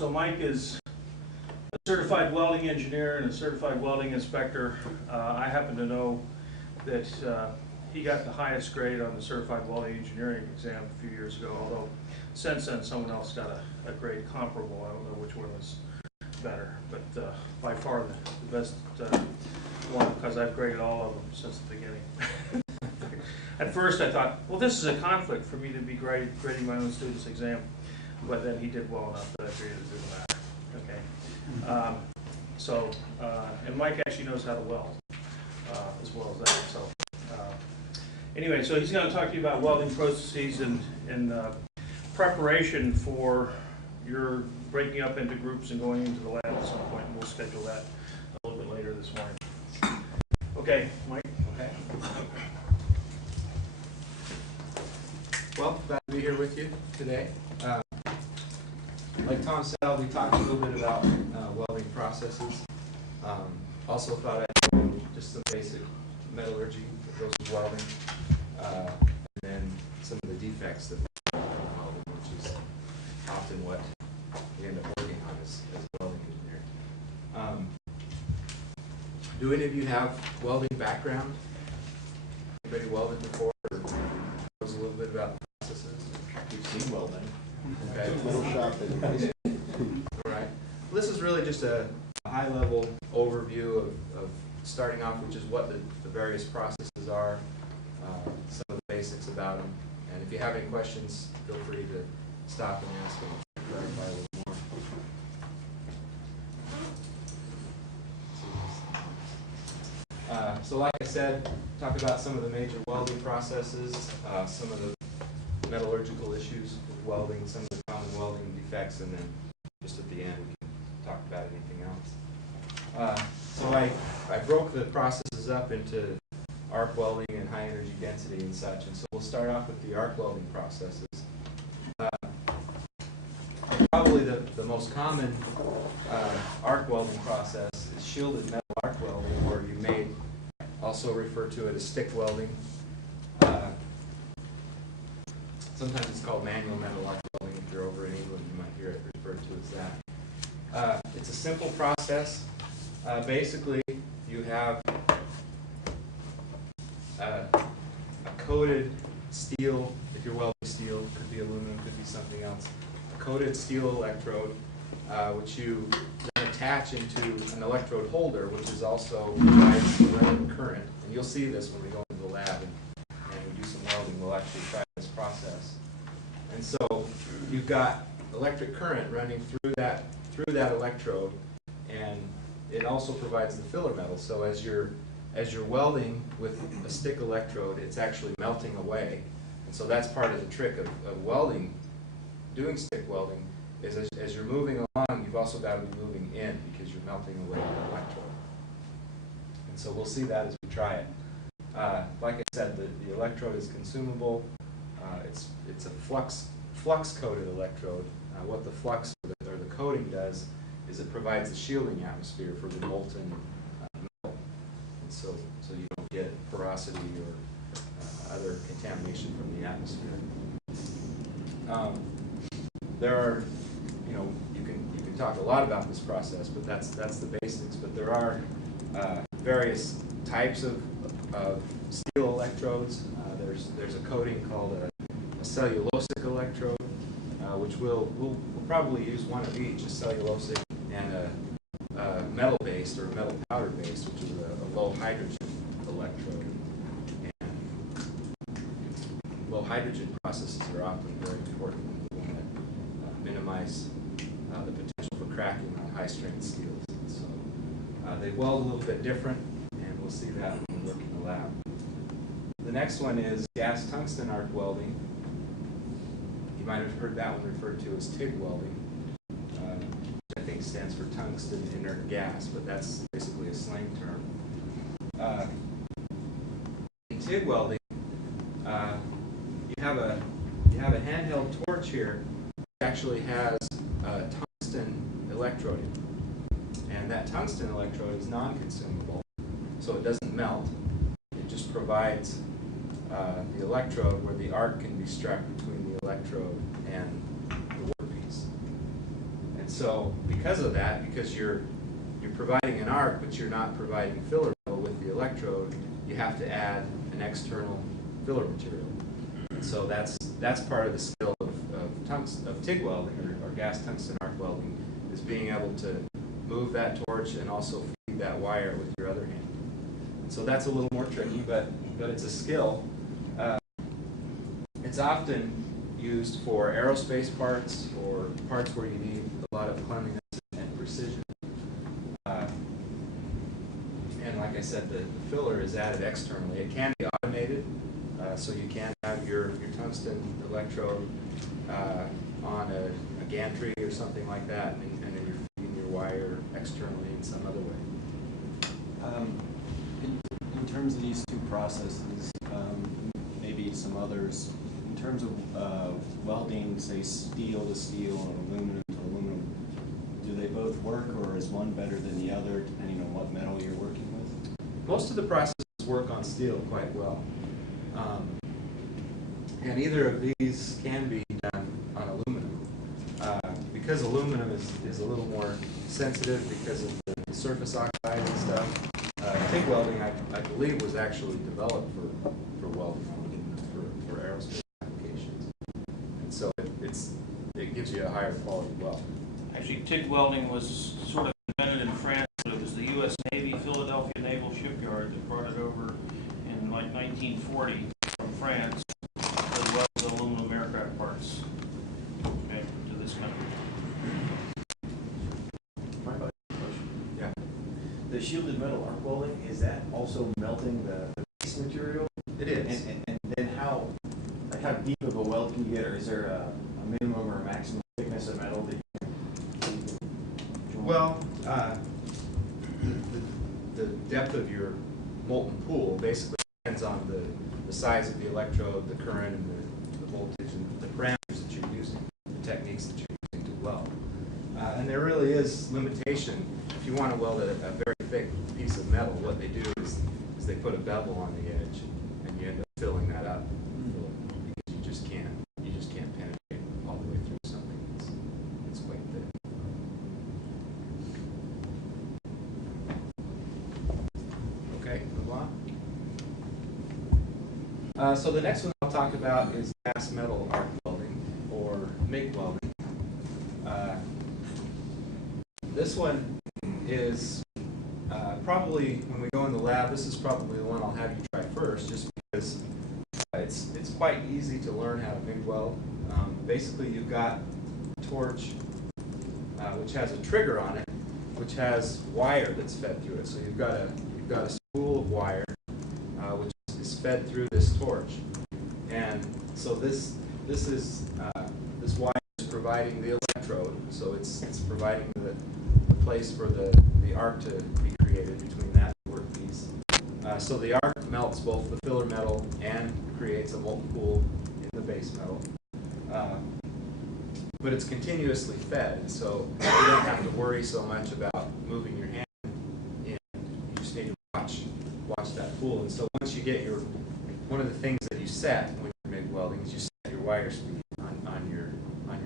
So Mike is a certified welding engineer and a certified welding inspector. I happen to know that he got the highest grade on the certified welding engineering exam a few years ago, although since then someone else got a grade comparable. I don't know which one was better, but by far the best one, because I've graded all of them since the beginning. At first I thought, well, this is a conflict for me to be grading my own student's exam, but then he did well enough that I figured it didn't matter. Okay. And Mike actually knows how to weld as well as that. So anyway, so he's going to talk to you about welding processes and preparation for your breaking up into groups and going into the lab at some point, and we'll schedule that a little bit later this morning. Okay, Mike. Okay. Well, glad to be here with you today. Like Tom said, I'll be talking a little bit about welding processes. Also thought I'd do just some basic metallurgy that goes with welding, and then some of the defects that we have in welding, which is often what we end up working on as a welding engineer. Do any of you have welding background? Anybody welded before? Or knows a little bit about processes? We've seen welding. Okay. Little shop. All right. Well, this is really just a high-level overview of starting off with just what the various processes are, some of the basics about them. And if you have any questions, feel free to stop and ask and clarify a little more. So like I said, talk about some of the major welding processes, some of the metallurgical issues with welding, some of the common welding defects, and then just at the end we can talk about anything else. So I broke the processes up into arc welding and high energy density and such, and so we'll start off with the arc welding processes. Probably the most common arc welding process is shielded metal arc welding, or you may also refer to it as stick welding. Sometimes it's called manual metal arc welding. If you're over in England, you might hear it referred to as that. It's a simple process. Basically, you have a coated steel, if you're welding steel, could be aluminum, could be something else, a coated steel electrode, which you then attach into an electrode holder, which is also provides electric current. And you'll see this when we go into the lab and we do some welding. We'll actually try this process. And so you've got electric current running through that electrode, and it also provides the filler metal. So as you're welding with a stick electrode, it's actually melting away. And so that's part of the trick of welding, doing stick welding, is as you're moving along, you've also got to be moving in because you're melting away the electrode. And so we'll see that as we try it. Like I said, the electrode is consumable. It's a flux coated electrode. What the flux or the coating does is it provides a shielding atmosphere for the molten metal, and so you don't get porosity or other contamination from the atmosphere. There are, you can talk a lot about this process, but that's the basics. But there are various types of steel electrodes. There's a coating called a cellulosic electrode, which we'll probably use one of each, a cellulosic and a metal-based or metal powder-based, which is a low hydrogen electrode. And low hydrogen processes are often very important when we want to minimize the potential for cracking on high-strength steels. And so they weld a little bit different, and we'll see that when we work in the lab. The next one is gas tungsten arc welding. You might have heard that one referred to as TIG welding, which I think stands for tungsten inert gas, but that's basically a slang term. In TIG welding, you have a handheld torch here which actually has a tungsten electrode in it. And that tungsten electrode is non-consumable, so it doesn't melt. It just provides the electrode where the arc can be struck between the electrode and the workpiece. And And so because of that, because you're providing an arc, but you're not providing filler metal with the electrode, you have to add an external filler material. And so that's part of the skill of TIG welding or gas tungsten arc welding, is being able to move that torch and also feed that wire with your other hand. So that's a little more tricky, but it's a skill. It's often used for aerospace parts or parts where you need a lot of cleanliness and precision. And like I said, the filler is added externally. It can be automated, so you can have your tungsten electrode on a gantry or something like that, and then you're feeding your wire externally in some other way. In terms of these two processes, maybe some others, in terms of welding, say, steel to steel and aluminum to aluminum, do they both work, or is one better than the other, depending on what metal you're working with? Most of the processes work on steel quite well. And either of these can be done on aluminum. Because aluminum is a little more sensitive because of the surface oxide and stuff, TIG welding, I believe, was actually developed for welding for aerospace applications. And so it gives you a higher quality weld. Actually, TIG welding was sort of invented in France, but it was the U.S. Navy, Philadelphia Naval Shipyard, that brought it over in like 1940 from France to weld the aluminum aircraft parts, okay, to this country. Yeah. The shielded metal arc welding, is that also melting the base material? It is. And then how deep of a weld can you get, or is there a minimum or a maximum thickness of metal that you can join? Well, the depth of your molten pool basically depends on the size of the electrode, the current, and the voltage, and the parameters that you're using, the techniques that you're using to weld. And there really is limitation. If you want to weld a very thick piece of metal, what they do is they put a bevel on the edge, and you end up filling that up because you just can't penetrate all the way through something that's quite thick. Okay, move on. So the next one I'll talk about is gas metal arc welding, or MIG welding. This one is probably, when we go in the lab, this is probably the one I'll have you try first, just because it's quite easy to learn how to MIG weld. Basically, you've got a torch which has a trigger on it, which has wire that's fed through it. So you've got a spool of wire which is fed through this torch, and so this wire is providing the electrode. So it's providing the place for the arc to be created between that workpiece. So the arc melts both the filler metal and creates a molten pool in the base metal. But it's continuously fed, so you don't have to worry so much about moving your hand in. You just need to watch that pool. And so once you get one of the things that you set when you're MIG welding is you set your wire speed on your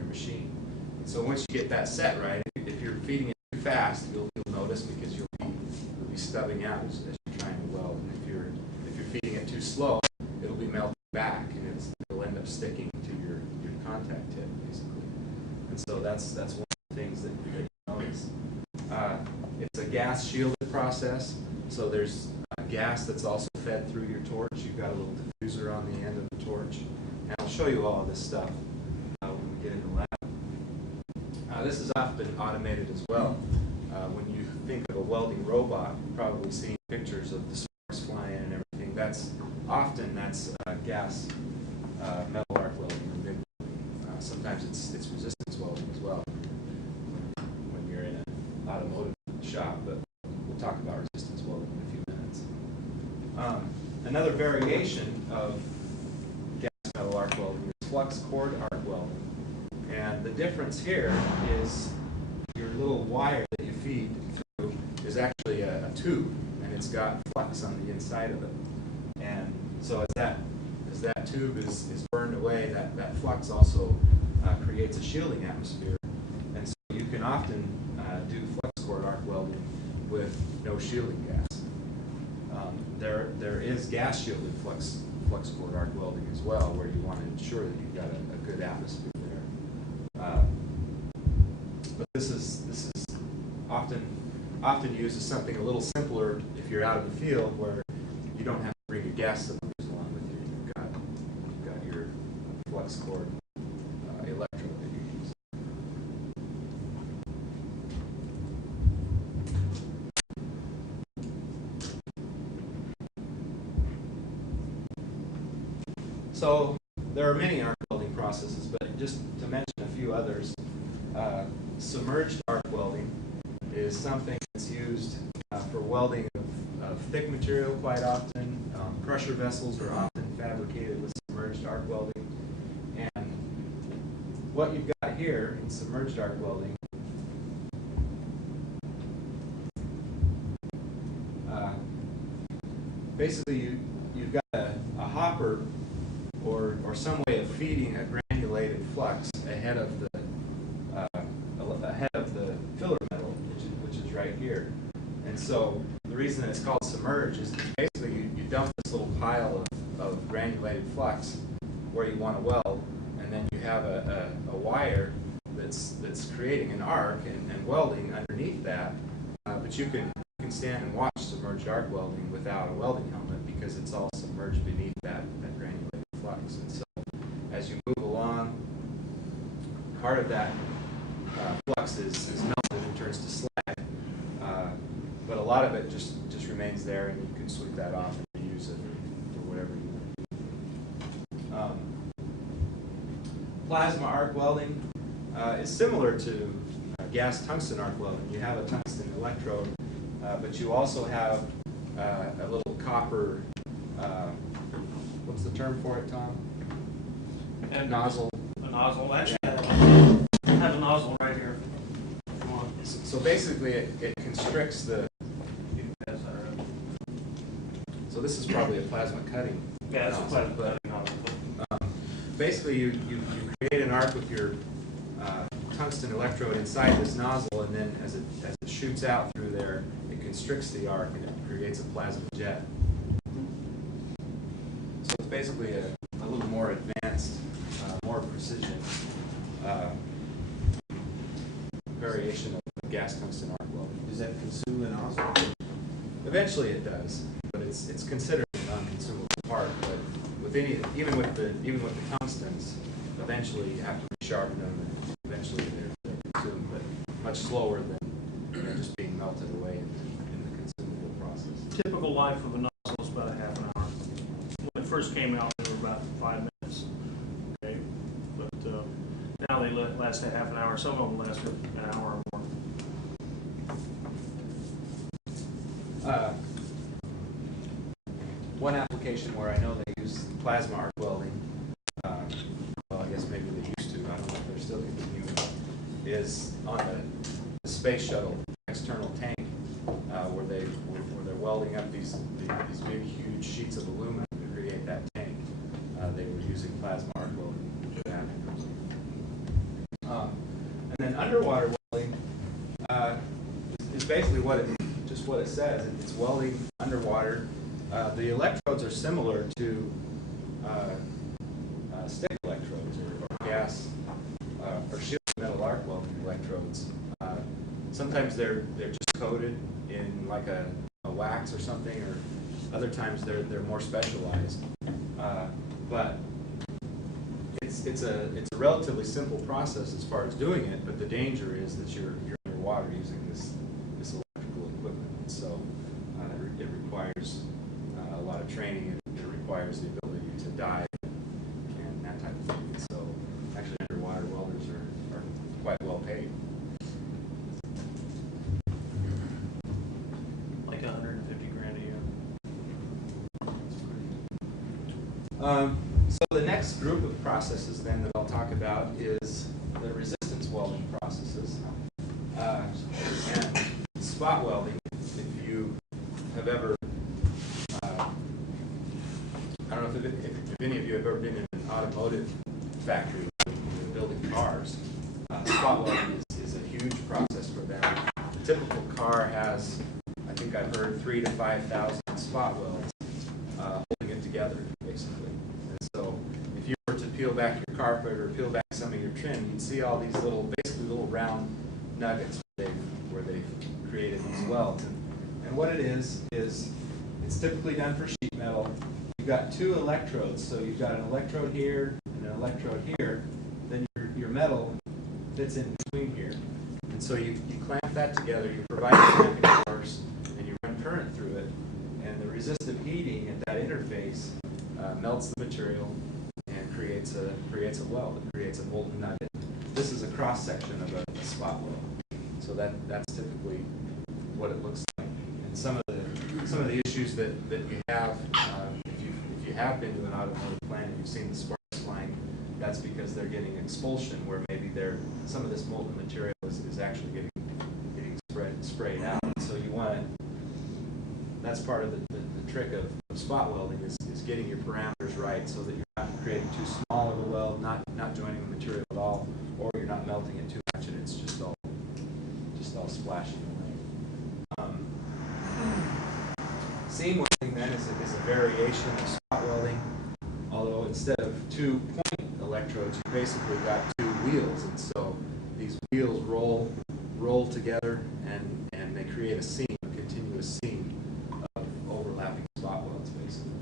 machine. And so once you get that set right, if you're feeding it too fast, you'll notice, because you'll be stubbing out as you're trying to weld. And if you're feeding it too slow, it'll be melting back, and it'll end up sticking to your contact tip, basically. And so that's one of the things that you notice. It's a gas shielded process, so there's gas that's also fed through your torch. You've got a little diffuser on the end of the torch, and I'll show you all of this stuff when we get in the lab. This is often automated as well. When you think of a welding robot, you've probably seen pictures of the sparks flying and everything. That's gas metal arc welding, or MIG welding. Sometimes it's resistance welding as well when you're in an automotive shop, but we'll talk about resistance welding in a few minutes. Another variation of gas metal arc welding is Flux Cored arc welding. And the difference here is your little wire that you feed through is actually a tube, and it's got flux on the inside of it. And so as that tube is burned away, that flux also creates a shielding atmosphere. And so you can often do flux cored arc welding with no shielding gas. There is gas shielded flux cored arc welding as well, where you want to ensure that you've got a good atmosphere there. But this is often used as something a little simpler if you're out in the field where you don't have to bring your gas cylinders along with you. You've got your flux cored electrode that you use. So there are many arc welding processes, but just to mention a few others, submerged arc welding is something that's used for welding of thick material quite often. Pressure vessels are often fabricated with submerged arc welding. And what you've got here in submerged arc welding basically you've got a hopper or some way of feeding a granulated flux ahead of the filler metal, which is right here. And so the reason it's called submerged is basically you dump this little pile of granulated flux where you want to weld, and then you have a wire that's creating an arc and welding underneath that. But you can stand and watch submerged arc welding without a welding helmet because it's all submerged beneath that granulated flux. And so as you move along, part of that flux is melted and turns to slag, but a lot of it just remains there, and you can sweep that off and use it for whatever you want to do. Plasma arc welding is similar to gas tungsten arc welding. You have a tungsten electrode, but you also have a little copper, what's the term for it, Tom? And nozzle. A nozzle. Actually, I have a nozzle right here. If you want. So basically, it constricts the. So this is probably a plasma cutting. Yeah, it's a nozzle, plasma cutting nozzle. Basically, you create an arc with your tungsten electrode inside this nozzle, and then as it shoots out through there, it constricts the arc and it creates a plasma jet. So it's basically a little more advanced, more precision variation of gas tungsten arc welding. Does that consume the nozzle? Eventually it does, but it's considered a non-consumable part. But with even with the tungstens, eventually you have to resharpen them, and eventually they're consumed, but much slower than just being melted away in the consumable process. Typical life of a nozzle is about a half an hour. When it first came out, they were about 5 minutes. Okay, but now they last a half an hour. Some of them last an hour or more. One application where I know they use plasma arc welding, well, I guess maybe they used to, I don't know if they're still continuing, is on the space shuttle external tank, where they're welding up these big, huge sheets of aluminum to create that tank. They were using plasma arc welding for that. And then underwater welding is basically what it says. It's welding underwater. The electrodes are similar to stick electrodes or gas or shielded metal arc welding electrodes. Sometimes they're just coated in like a wax or something, or other times they're more specialized. But it's a relatively simple process as far as doing it. But the danger is that you're underwater using this electrical equipment, and so it requires a lot of training, and it requires the ability to dive and that type of thing. And so actually underwater welders are quite well paid. Like 150 grand a year. So the next group of processes then that I'll talk about is the resistance welding processes. And spot welding, if you have ever, I don't know if any of you have ever been in an automotive factory building cars, spot welding is a huge process. typical car has, I think I've heard 3,000 to 5,000 spot welds holding it together, basically. And so if you were to peel back your carpet or peel back some of your trim, you'd see all these little, basically little round nuggets where they've created these welds. And what it is it's typically done for sheet metal. You've got two electrodes, so you've got an electrode here and an electrode here. Then your metal fits in between here. And so you clamp that together, you provide a clamping force, and you run current through it. And the resistive heating at that interface melts the material and creates a weld. It creates a molten nugget. This is a cross section of a spot weld. So that's typically what it looks like. And some of the issues that you have, if you have been to an automotive plant and you've seen the sparks flying, that's because they're getting expulsion, where maybe some of this molten material is actually getting sprayed out. So you want to, that's part of the trick of spot welding is getting your parameters right, so that you're not creating too small of a weld, not joining the material at all, or you're not melting it too much and it's just all splashing away. Seam welding then is a variation of spot welding, although instead of 2 point electrodes, you basically got 2 wheels, and so these wheels roll together and they create a seam, a continuous seam of overlapping spot welds, basically.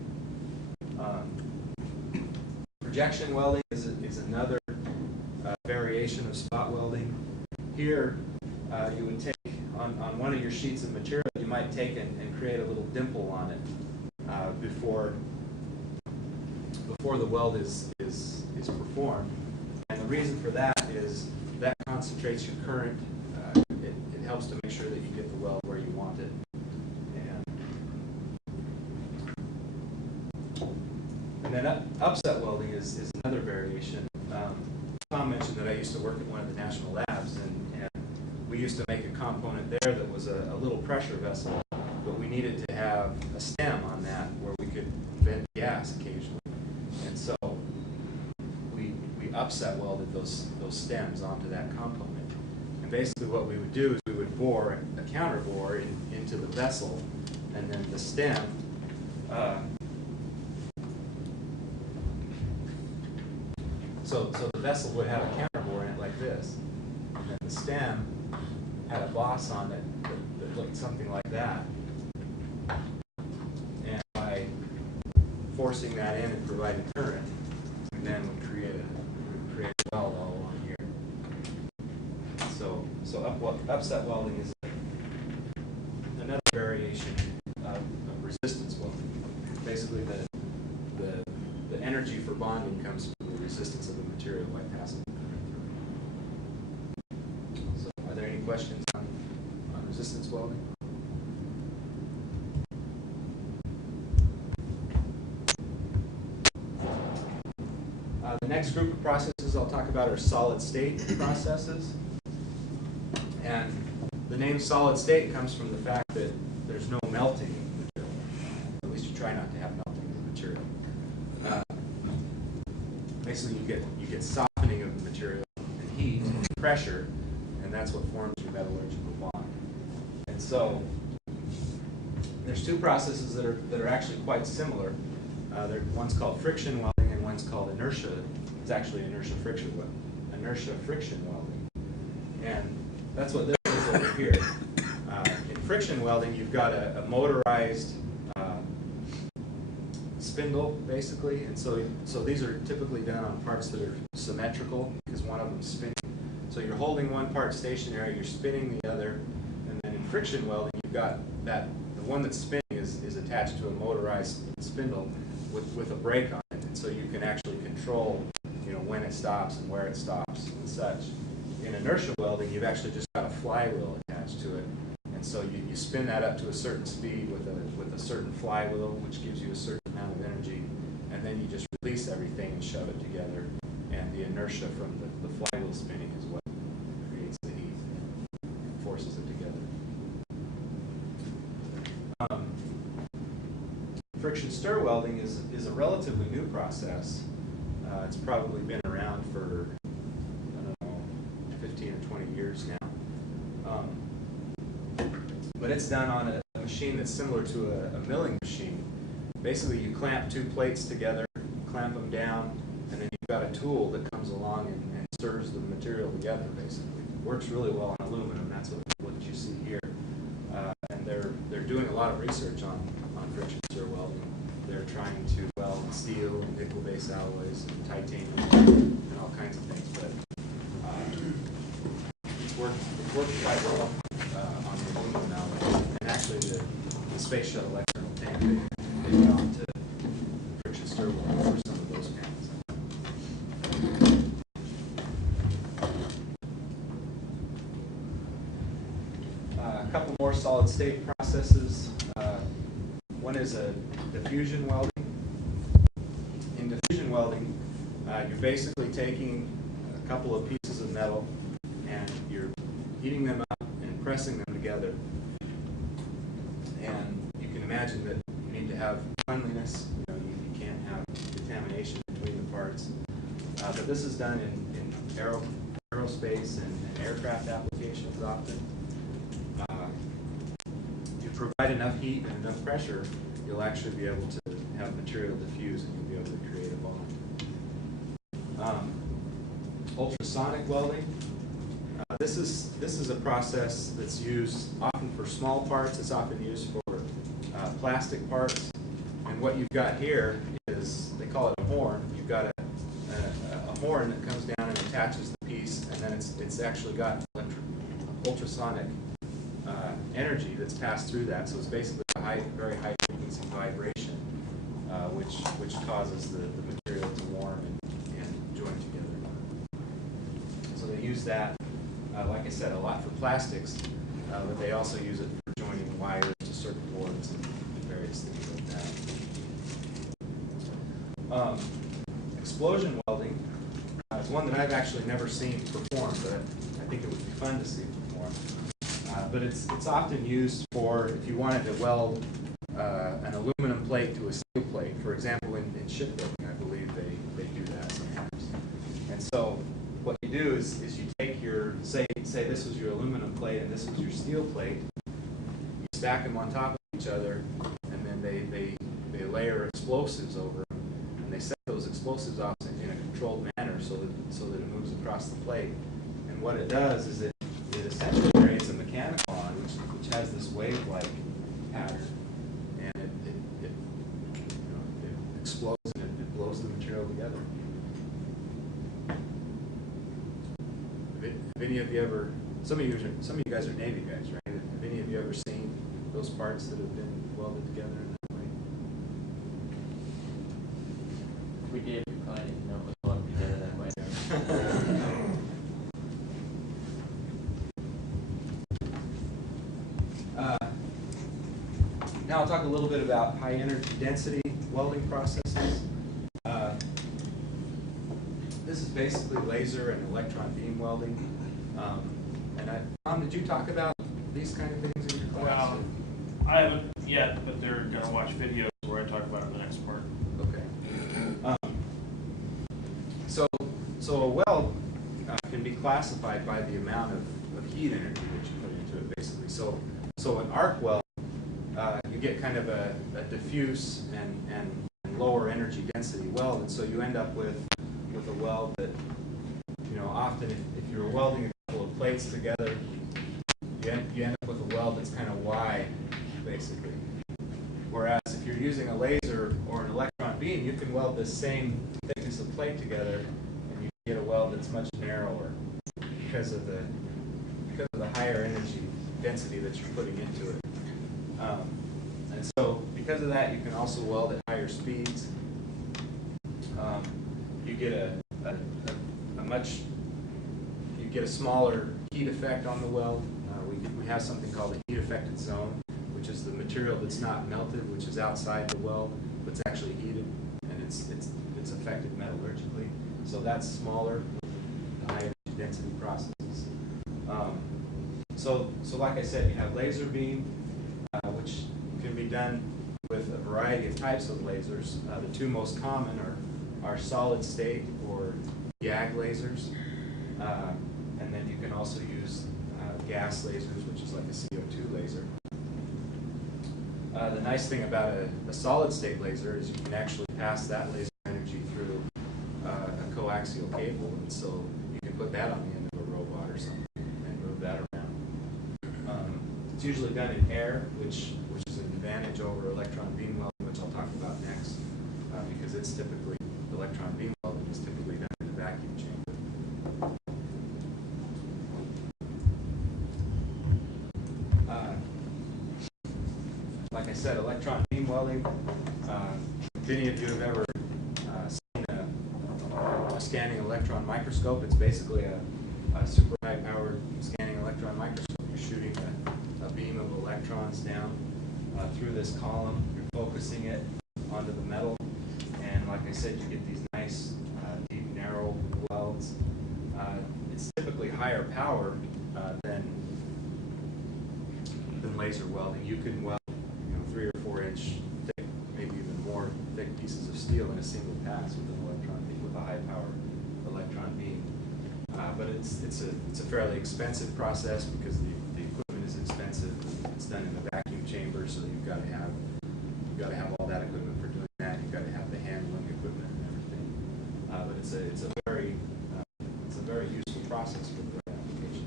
Projection welding is another variation of spot welding. Here, you would take on one of your sheets of material, you might take and create a little dimple on it before the weld is performed. And the reason for that is that concentrates your current. It helps to make sure that you get the weld where you want it. And then upset welding is another variation. Tom mentioned that I used to work at one of the national labs, and we used to make a component there that was a little pressure vessel, but we needed to have a stem on that where we could vent gas occasionally. And so we upset welded those stems onto that component. And basically what we would do is we would bore a counter bore into the vessel, and then the stem so the vessel would have a counter bore in it like this, and then the stem had a boss on it that looked something like that. And by forcing that in and providing current, we then would create a weld all along here. So upset welding is another variation of resistance welding. Basically, the energy for bonding comes from the resistance of the material by passing current through. So, are there any questions on resistance welding? The next group of processes I'll talk about are solid state processes. And the name solid state comes from the fact that there's no melting in the material. At least you try not to have melting in the material. Basically, you get softening of the material and heat and pressure, and that's what forms your metallurgical bond. And so there's 2 processes that are actually quite similar. One's called friction welding and one's called inertia. It's actually inertia friction welding. And that's what this is over here. In friction welding, you've got a motorized spindle, basically, and so these are typically done on parts that are symmetrical because one of them's spinning. So you're holding one part stationary, you're spinning the other, and then in friction welding, you've got the one that's spinning is attached to a motorized spindle with a brake on it, and so you can actually control, when it stops and where it stops and such. In inertia welding, you've actually just got a flywheel attached to it, and so you spin that up to a certain speed with a certain flywheel, which gives you a certain amount of energy, and then you just release everything and shove it together, and the inertia from the flywheel spinning is what creates the heat and forces it together. Friction stir welding is a relatively new process. It's probably been around for, I don't know, 15 or 20 years now. it's done on a machine that's similar to a milling machine. Basically, you clamp two plates together, clamp them down, and then you've got a tool that comes along and stirs the material together, basically. It works really well on aluminum. That's what you see here. And they're doing a lot of research on friction stir welding. They're trying to weld steel and nickel-based alloys and titanium and all kinds of things. But it's worked quite well on the aluminum now. And actually, the space shuttle Electron tank, they've gone to friction stir welding for some of those panels. A couple more solid state processes. One is a diffusion welding. In diffusion welding, you're basically taking a couple of pieces of metal and you're heating them up and pressing them together. And you can imagine that you need to have cleanliness. You can't have contamination between the parts. But this is done in aerospace and aircraft applications often. If you provide enough heat and enough pressure, you'll actually be able to have material diffuse and you'll be able to create a bond. Ultrasonic welding. This is a process that's used often for small parts. It's often used for plastic parts. And what you've got here is, they call it a horn. You've got a horn that comes down and attaches the piece, and then it's actually got ultrasonic energy that's passed through that. So it's basically a very high frequency vibration, which causes the material to warm and join together. So they use that, like I said, a lot for plastics, but they also use it for joining wires to circuit boards and various things like that. Explosion welding is one that I've actually never seen performed, but I think it would be fun to see performed. But it's often used for if you wanted to weld an aluminum plate to a steel plate. For example, in shipbuilding, I believe they do that sometimes. And so what you do is you take your, say this was your aluminum plate and this was your steel plate, you stack them on top of each other, and then they layer explosives over them, and they set those explosives off in a controlled manner so that it moves across the plate. And what it does is it essentially creates a mechanical bond which has this wave-like pattern, and it explodes and it blows the material together. Have any of you ever? Some of you guys are Navy guys, right? Have any of you ever seen those parts that have been welded together in that way? If we did, we probably didn't know it was welded together that way. Now I'll talk a little bit about high energy density welding processes. This is basically laser and electron beam welding. Tom, did you talk about these kind of things in your class? Well, I haven't yet, but they're going to watch videos where I talk about it in the next part. Okay. So a weld can be classified by the amount of heat energy that you put into it, basically. So an arc weld, you get kind of a diffuse and lower energy density weld, and so you end up with a weld that, often if you're welding a couple of plates together, you end up with a weld that's kind of wide, basically. Whereas if you're using a laser or an electron beam, you can weld the same thickness of plate together, and you get a weld that's much narrower because of the higher energy density that you're putting into it. And so because of that, you can also weld at higher speeds. You get you get a smaller heat effect on the weld. We have something called a heat affected zone, which is the material that's not melted, which is outside the weld, but it's actually heated, and it's affected metallurgically. So that's smaller with the high energy density processes. So like I said, you have laser beam, which can be done with a variety of types of lasers. The two most common are solid state or YAG lasers, and then you can also use gas lasers, which is like a CO2 laser. The nice thing about a solid state laser is you can actually pass that laser energy through a coaxial cable, and so you can put that on the end of a robot or something and move that around. It's usually done in air, which is an advantage over electron beam welding, which I'll talk about next, because it's typically, electron beam welding is typically done in a vacuum chamber. Like I said, electron beam welding, if any of you have ever seen a scanning electron microscope, it's basically a super high powered scanning electron microscope. You're shooting a beam of electrons down through this column, you're focusing it onto the metal, and like I said, you get these nice deep narrow welds. It's typically higher power than laser welding. You can weld 3 or 4 inch thick, maybe even more thick pieces of steel in a single pass with an electron beam, with a high power electron beam. But it's a fairly expensive process because the equipment is expensive. It's done in a vacuum chamber, so you've got to have all that equipment for doing that. You've got to have the handling equipment and everything. But it's a very useful process for the right application.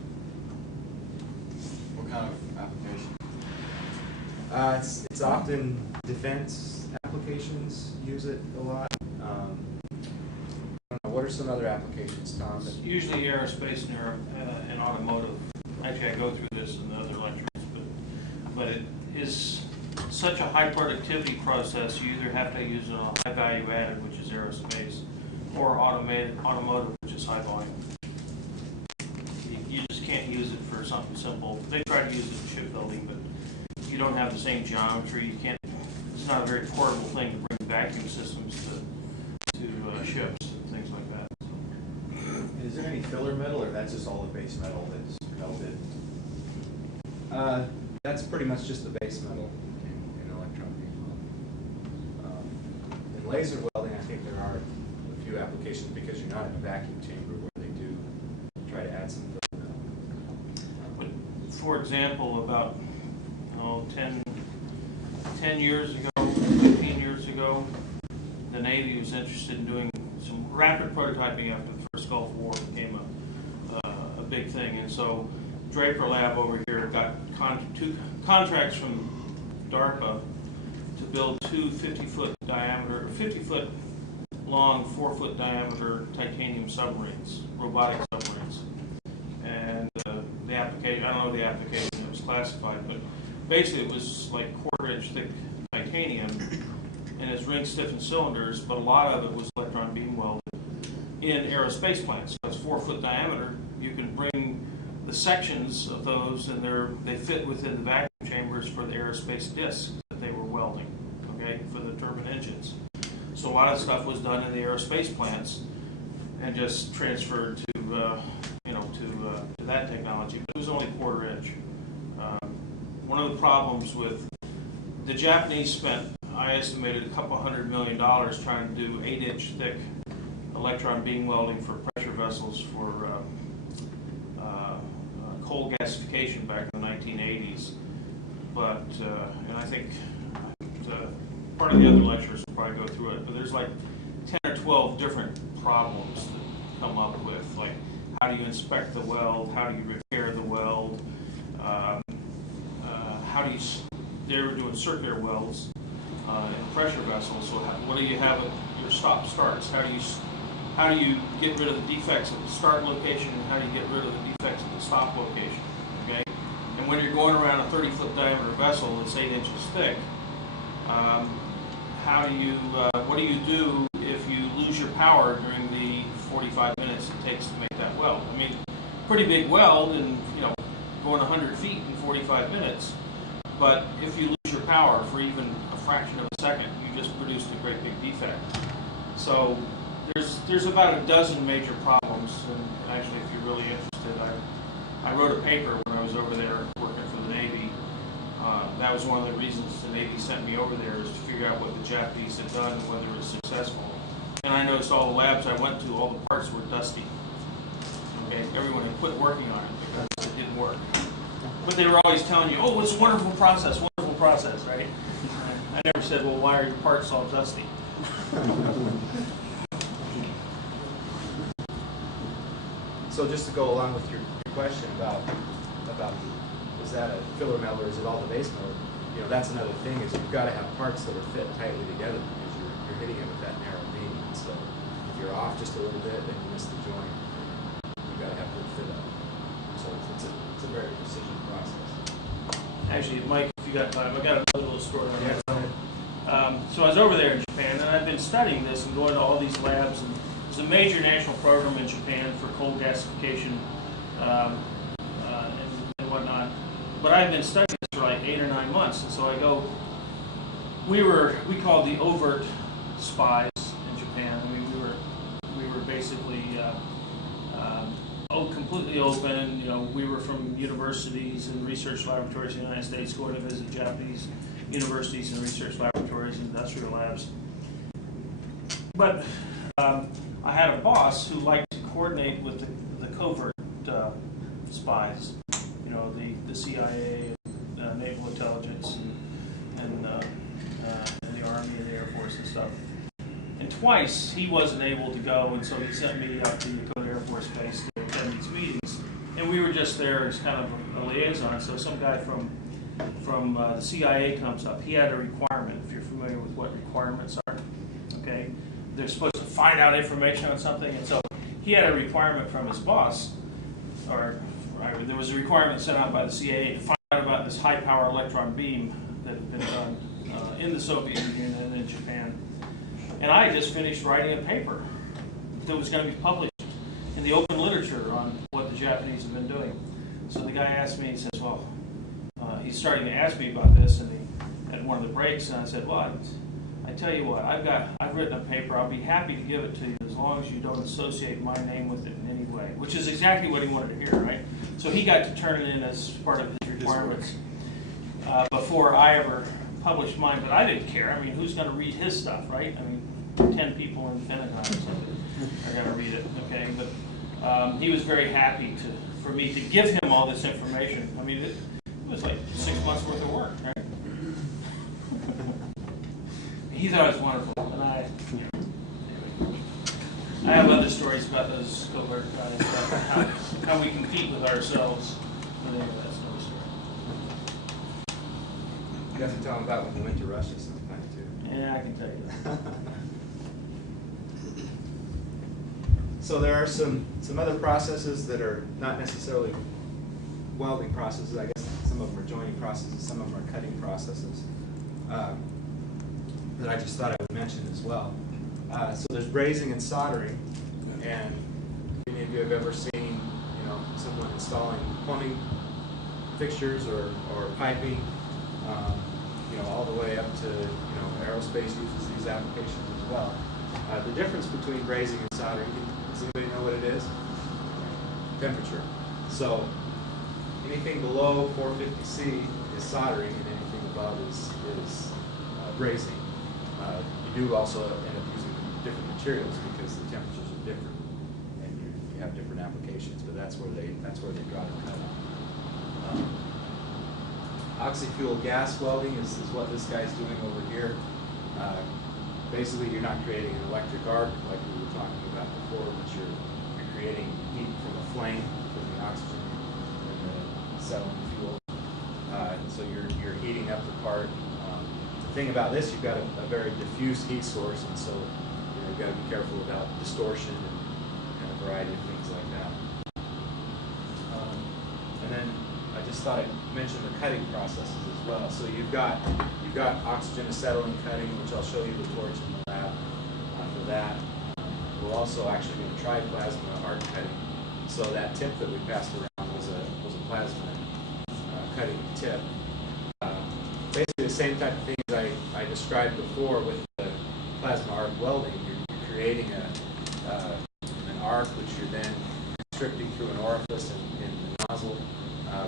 What kind of application? It's often defense applications use it a lot. I don't know, what are some other applications, Tom? It's usually aerospace and automotive. Actually, I go through this in the other lectures, but it is such a high productivity process. You either have to use it on high value added, which is aerospace, or automotive, which is high volume. You just can't use it for something simple. They try to use it in shipbuilding, but you don't have the same geometry. You can't. It's not a very portable thing to bring vacuum systems to ships and things like that. So. Is there any filler metal, or that's just all the base metal that's melted? That's pretty much just the base metal in electron beam welding. In laser welding, I think there are a few applications because you're not in a vacuum chamber where they do try to add some filler metal. But for example, about 10 years ago, 15 years ago, the Navy was interested in doing some rapid prototyping after the first Gulf War became a big thing. And so Draper Lab over here got 2 contracts from DARPA to build 2 50-foot diameter, 50-foot long, 4-foot diameter titanium submarines, robotic submarines. And the application, I don't know the application, it was classified, but basically it was like 1/4 inch thick titanium, and it's ring stiffened cylinders, but a lot of it was electron beam welded in aerospace plants. So it's 4-foot diameter. You can bring the sections of those, and they fit within the vacuum chambers for the aerospace discs that they were welding, okay, for the turbine engines. So a lot of stuff was done in the aerospace plants and just transferred to that technology, but it was only 1/4 inch. One of the problems with the Japanese spent, I estimated, a couple $100 million trying to do 8-inch thick electron beam welding for pressure vessels for coal gasification back in the 1980s. But, and I think part of the other lectures will probably go through it, but there's like 10 or 12 different problems that come up with, like how do you inspect the weld, how do you repair the weld, how do you, they were doing circular welds in pressure vessels, so what do you have at your stop starts? How do you get rid of the defects at the start location, and how do you get rid of the defects at the stop location? Okay, and when you're going around a 30-foot diameter vessel that's 8 inches thick, what do you do if you lose your power during the 45 minutes it takes to make that weld? I mean, pretty big weld, and going 100 feet in 45 minutes. But if you lose your power for even a fraction of a second, you just produced a great big defect. So there's about a dozen major problems, and actually, if you're really interested, I wrote a paper when I was over there working for the Navy. That was one of the reasons the Navy sent me over there, is to figure out what the Japanese had done and whether it was successful. And I noticed all the labs I went to, all the parts were dusty. Okay, everyone had quit working on it because it didn't work. But they were always telling you, oh, it's a wonderful process, wonderful process, right? I never said, well, why are your parts all dusty? So just to go along with your question about is that a filler metal or is it all the base metal? You know, that's another thing is you've got to have parts that are fit tightly together because you're hitting it with that narrow beam. And so if you're off just a little bit, then you miss the joint. You've got to have good fit up. So it's a very precision process. Actually, Mike, if you got time, I got another little story on Yeah, that. go ahead. So I was over there in Japan, and I've been studying this and going to all these labs. And there's a major national program in Japan for coal gasification and whatnot. But I've been studying this for like 8 or 9 months, and so I go. We called the overt spies in Japan. I mean, we were basically completely open. You know, we were from universities and research laboratories in the United States, going to visit Japanese universities and research laboratories and industrial labs. But I had a boss who liked to coordinate with the covert spies, you know, the CIA, naval intelligence, and the Army and the Air Force and stuff. And twice he wasn't able to go, and so he sent me up to Yokota Air Force Base to attend these meetings. And we were just there as kind of a liaison. So some guy from the CIA comes up. He had a requirement, if you're familiar with what requirements are, okay? They're supposed to find out information on something, and so he had a requirement from his boss, or there was a requirement sent out by the CIA to find out about this high-power electron beam that had been done in the Soviet Union and in Japan. And I just finished writing a paper that was going to be published in the open literature on what the Japanese have been doing. So the guy asked me, he says, well, he's starting to ask me about this, and at one of the breaks, and I said, well, I tell you what, I've written a paper. I'll be happy to give it to you as long as you don't associate my name with it in any way, which is exactly what he wanted to hear, right? So he got to turn it in as part of his requirements before I ever published mine, but I didn't care. I mean, who's going to read his stuff, right? I mean, 10 people in the Pentagon or something are going to read it, okay? But he was very happy for me to give him all this information. I mean, it was like 6 months worth of work, right? He thought it was wonderful, and anyway. I have other stories about those covert guys, about how we compete with ourselves. But anyway, that's another story. You have to tell them about when you went to Russia sometime too. Yeah, I can tell you that. So there are some other processes that are not necessarily welding processes. I guess some of them are joining processes, some of them are cutting processes that I just thought I would mention as well. So there's brazing and soldering, and any of you have ever seen, you know, someone installing plumbing fixtures or piping, you know, all the way up to, you know, aerospace uses these applications as well. The difference between brazing and soldering, does anybody know what it is? Temperature. So anything below 450 C is soldering, and anything above is brazing. You do also end up using different materials because the temperatures are different, and you have different applications. But that's where they draw the cut on. Oxy-fuel gas welding is what this guy's doing over here. Basically, you're not creating an electric arc like we were talking about before, but you're creating heat from a flame, from the oxygen and the acetylene fuel. So you're heating up the part. The thing about this, you've got a very diffuse heat source, and so you've got to be careful about distortion and a variety of things like that. And then I just thought I'd mention the cutting processes as well. So you've got oxygen acetylene cutting, which I'll show you the torch in the lab for that. We're also actually going to try plasma arc cutting. So that tip that we passed around was a plasma cutting tip. Basically the same type of things I described before with the plasma arc welding. You're creating an arc which you're then constricting through an orifice in the nozzle,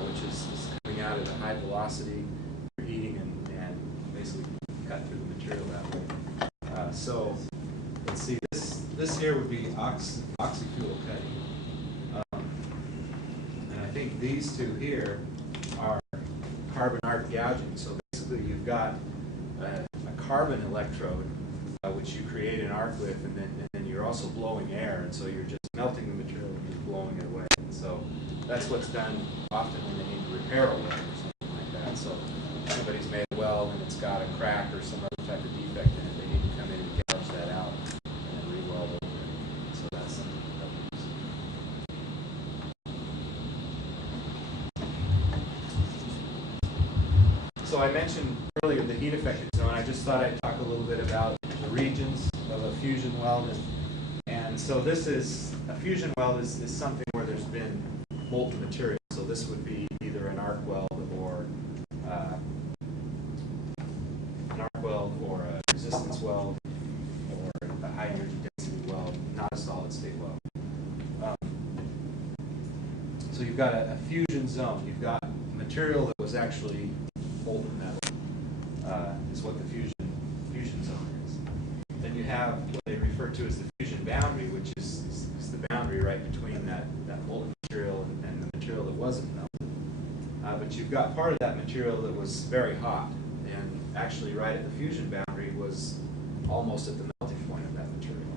which is coming out at a high velocity. You're heating and basically cut through the material that way. So let's see, this here would be oxy-fuel cutting. And I think these two here are carbon arc gouging. So basically basically you've got a carbon electrode, which you create an arc with, and then you're also blowing air, and so you're just melting the material and just blowing it away. And so that's what's done often when they need to repair a weld or something like that. So if somebody's made a weld and it's got a crack or some other type of defect in it, they need to come in and gouge that out and then re-weld over it. So that's something that we use. So I mentioned earlier the heat affected zone. I just thought I'd talk a little bit about the regions of a fusion weld. And so this is, a fusion weld is something where there's been molten material. So this would be either an arc weld or a resistance weld or a high energy density weld, not a solid state weld. So you've got a fusion zone. You've got material that was actually molten metal, is what the fusion zone is. Then you have what they refer to as the fusion boundary, which is the boundary right between that molten material and the material that wasn't melted. But you've got part of that material that was very hot, and actually right at the fusion boundary was almost at the melting point of that material.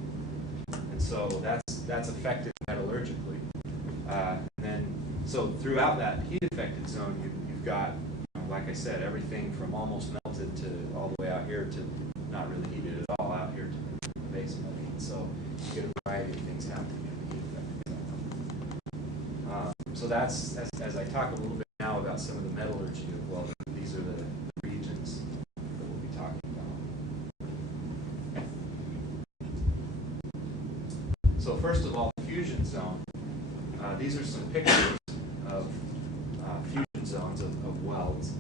And so that's affected metallurgically. So throughout that heat affected zone, you've got, like I said, everything from almost melted to all the way out here to not really heated at all out here to the base metal. So you get a variety of things happening in the heat affected zone. So that's, as I talk a little bit now about some of the metallurgy of welding, these are the regions that we'll be talking about. So first of all, the fusion zone. These are some pictures of fusion zones of welds.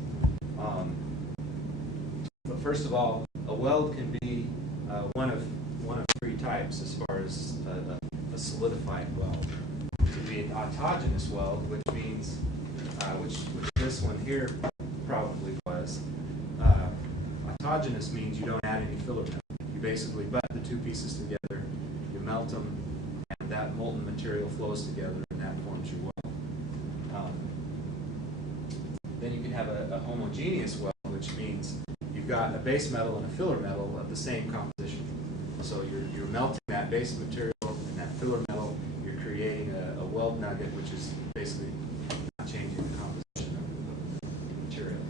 But first of all, a weld can be one of three types as far as a solidified weld. It could be an autogenous weld, which means, which this one here probably was. Autogenous means you don't add any filler metal. You basically butt the two pieces together, you melt them, and that molten material flows together, and that forms your weld. Then you can have a homogeneous weld, which means you've got a base metal and a filler metal of the same composition. So you're melting that base material and that filler metal, you're creating a weld nugget, which is basically not changing the composition of the material.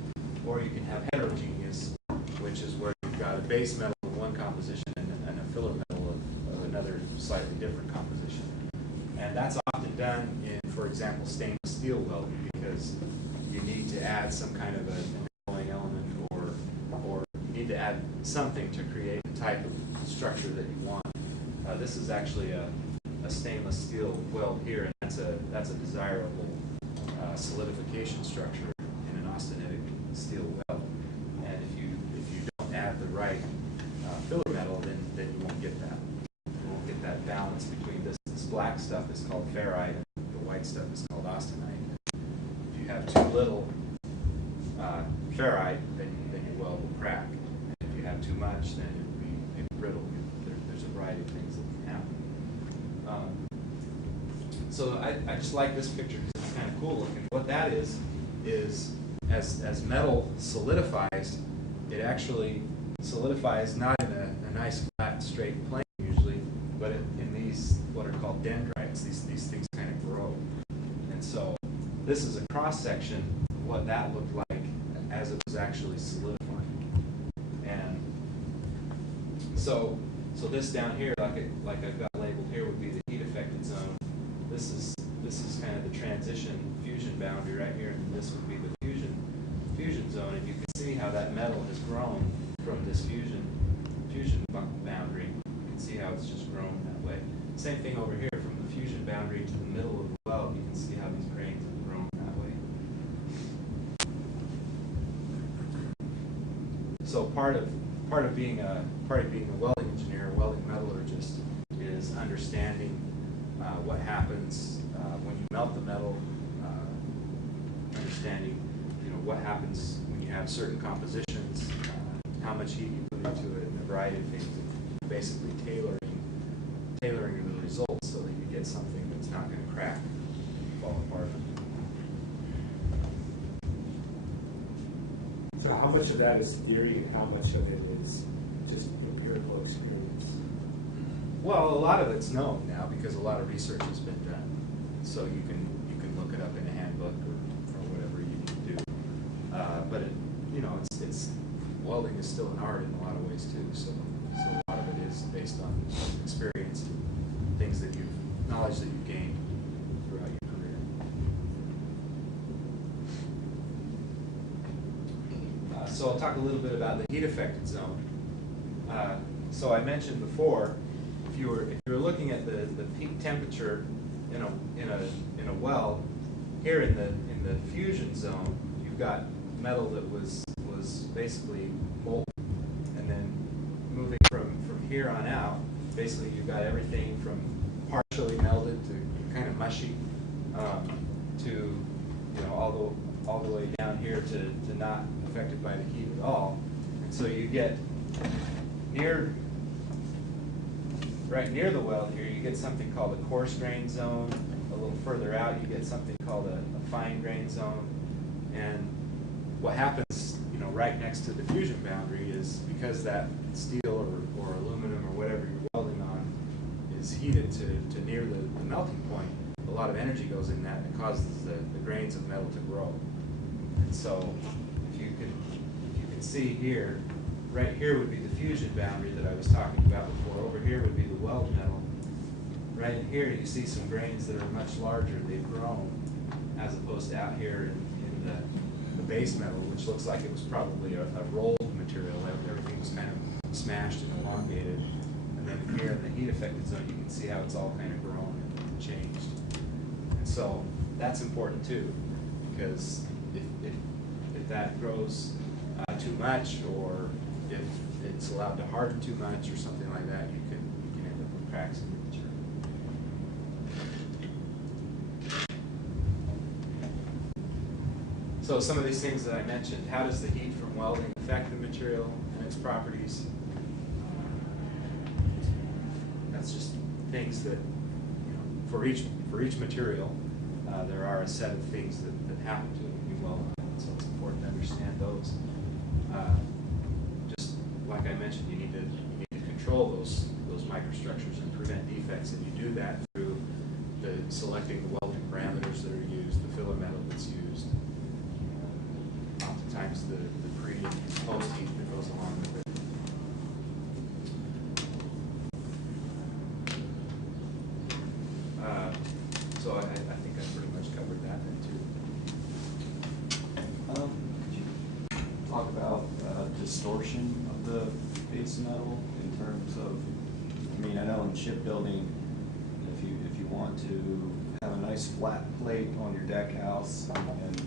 Or you can have heterogeneous, which is where you've got a base metal of one composition and a filler metal of another slightly different composition. And that's often done in, for example, stainless steel welding, because you need to add some kind of an alloying element, or you need to add something to create the type of structure that you want. This is actually a stainless steel weld here, and that's a desirable solidification structure in an austenitic steel weld. And if you don't add the right filler metal, then you won't get that. You won't get that balance between this black stuff is called ferrite, and the white stuff is called austenite. If you have too little ferrite, then your weld will crack. And if you have too much, then it will be maybe brittle. There's a variety of things that can happen. So I just like this picture because it's kind of cool looking. What that is as metal solidifies, it actually solidifies not in a nice flat straight plane usually, but in these what are called dendrites. These things kind of grow. And so this is a cross section of what that looked like as it was actually solidifying. And so this down here, like I've got labeled here, would be the heat affected zone. This is kind of the transition fusion boundary right here, and this would be the fusion zone. And you can see how that metal has grown from this fusion boundary. You can see how it's just grown that way. Same thing over here, from the fusion boundary to the middle of the weld. You can see how these grains have grown that way. So part of being a welding engineer, a welding metallurgist, is understanding what happens when you melt the metal, understanding what happens when you have certain compositions, how much heat you put into it, and a variety of things. Basically tailoring the results so that you get something that's not going to crack, fall apart. So how much of that is theory and how much of it is just empirical experience? Well, a lot of it's known now because a lot of research has been done. So you can look it up in a handbook or whatever you need to do. But it, you know, it's welding is still an art in a lot of ways too. So a lot of it is based on experience, things that knowledge that you've gained throughout your career. So I'll talk a little bit about the heat affected zone. So I mentioned before, if you were looking at the peak temperature in a weld, here in the fusion zone, you've got metal that was basically molten, and then moving from here on out, basically you've got everything from partially melted to kind of mushy, to all the way down here to not affected by the heat at all. And so you get right near the weld here, you get something called a coarse grain zone. A little further out, you get something called a fine grain zone. And what happens, right next to the fusion boundary is because that steel or aluminum or whatever you're welding on is heated to near the melting point, a lot of energy goes in that and it causes the grains of metal to grow. And so if you can see here, right here would be the fusion boundary that I was talking about before. Over here would be the weld metal. Right in here you see some grains that are much larger. They've grown, as opposed to out here in the base metal, which looks like it was probably a rolled material. Everything was kind of smashed and elongated. And then here in the heat affected zone, you can see how it's all kind of grown and changed. And so that's important too, because if that grows too much, or if it's allowed to harden too much or something like that, you can end up with cracks in the material. So some of these things that I mentioned, how does the heat from welding affect the material and its properties? That's just things that, for each material, there are a set of things that happen to it when you weld on it. So it's important to understand those. Just like I mentioned, you need to control those microstructures and prevent defects, and you do that through selecting the welding parameters that are used, the filler metal that's used, oftentimes the pre and post heat that goes along with it. So I think I pretty much covered that then too. Could you talk about distortion of the base metal in terms of, I know in shipbuilding, if you want to have a nice flat plate on your deck house, and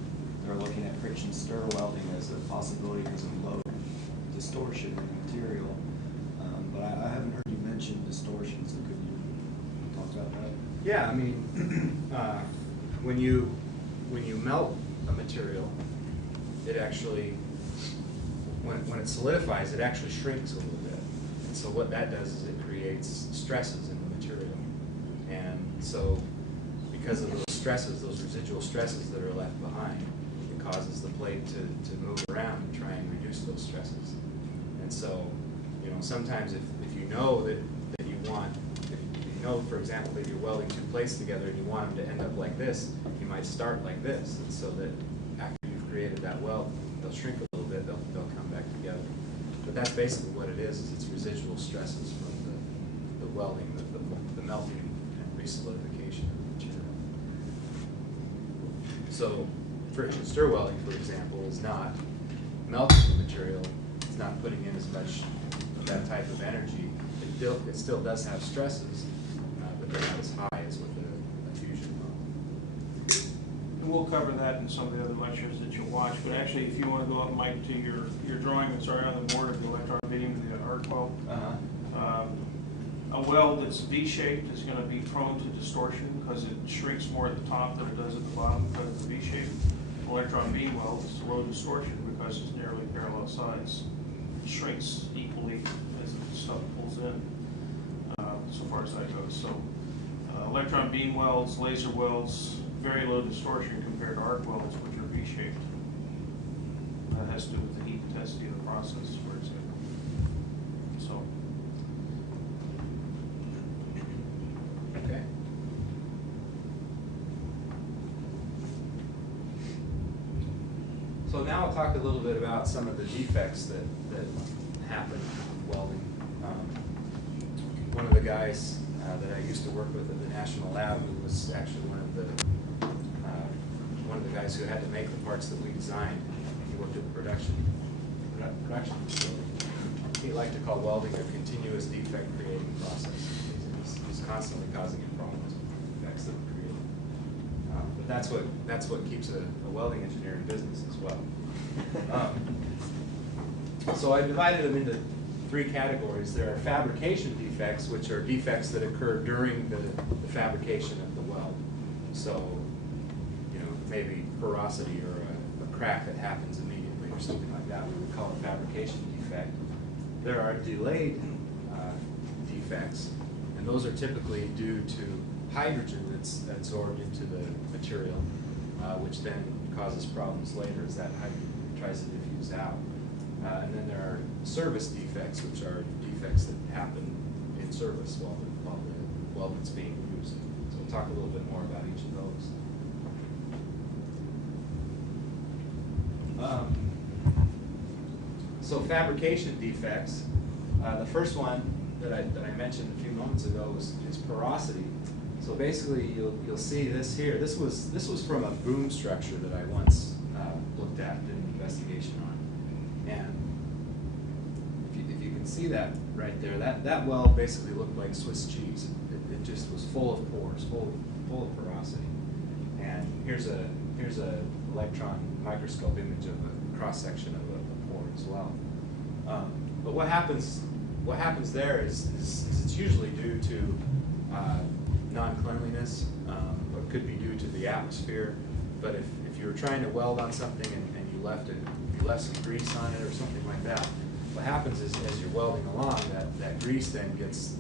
they're looking at friction stir welding as a possibility because of low distortion in the material. But I haven't heard you mention distortion, so could you talk about that? Yeah, when you melt a material, it actually, when it solidifies, it actually shrinks a little bit. And so what that does is it creates stresses in the material. And so because of those stresses, those residual stresses that are left behind, it causes the plate to move around and try and reduce those stresses. And so, sometimes if you know that you want, for example, that you're welding two plates together and you want them to end up like this, you might start like this, and so that after you've created that weld, they'll shrink a little bit, they'll come back together. But that's basically what it is it's residual stresses from the welding, the melting and resolidification of the material. So friction stir welding, for example, is not melting the material, it's not putting in as much of that type of energy. It still does have stresses, but they're not as high as with a fusion weld. And we'll cover that in some of the other lectures that you'll watch, but actually if you want to go up, Mike, to your drawing that's right on the board of the electron beam, the arc weld. A weld that's V-shaped is going to be prone to distortion because it shrinks more at the top than it does at the bottom because of the V-shape. Electron beam weld is low distortion because it's nearly parallel sides. It shrinks equally as the stuff pulls in, so far as that goes. So electron beam welds, laser welds, very low distortion compared to arc welds, which are V-shaped. That has to do with the heat simplicity of the process for example. So. Okay. So now I'll talk a little bit about some of the defects that happen with welding. One of the guys that I used to work with at the National Lab, who was actually one of the guys who had to make the parts that we designed. He worked at the production facility. He liked to call welding a continuous defect creating process. He's constantly causing him problems with defects that we create. But that's what keeps a welding engineer in business as well. So I divided them into three categories. There are fabrication defects, which are defects that occur during the fabrication of the weld. So, you know, maybe porosity or a crack that happens immediately or something like that, we would call a fabrication defect. There are delayed defects, and those are typically due to hydrogen that's absorbed into the material, which then causes problems later as that hydrogen tries to diffuse out. And then there are service defects, which are defects that happen in service while the weldment's being used. So we'll talk a little bit more about each of those. So fabrication defects. The first one that I mentioned a few moments ago is porosity. So basically, you'll see this here. This was from a boom structure that I once looked at, did an investigation on, and if you can see that right there, that weld basically looked like Swiss cheese. It just was full of pores, full of porosity. And here's a electron microscope image of a cross section of a pore as well. But what happens there is it's usually due to non-cleanliness, or it could be due to the atmosphere. But if you were trying to weld on something and you left some grease on it or something like that, what happens is as you're welding along, that grease then gets,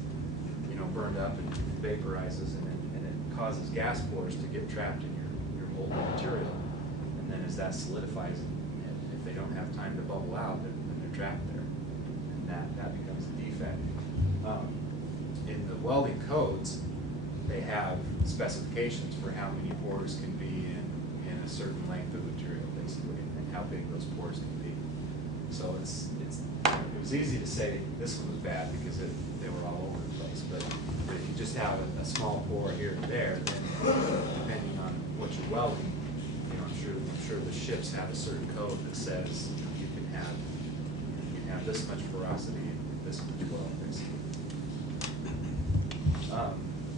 you know, burned up and vaporizes, and it causes gas pores to get trapped in your molten material. And then as that solidifies, if they don't have time to bubble out, then they're trapped there, and that becomes a defect. In the welding codes, they have specifications for how many pores can be in a certain length of material, basically, and how big those pores can be. So it was easy to say this one was bad because they were all over the place. But if you just have a small pore here and there, then depending on what you're welding, you know, I'm sure the ships have a certain code that says you can have this much porosity and this much weld, basically.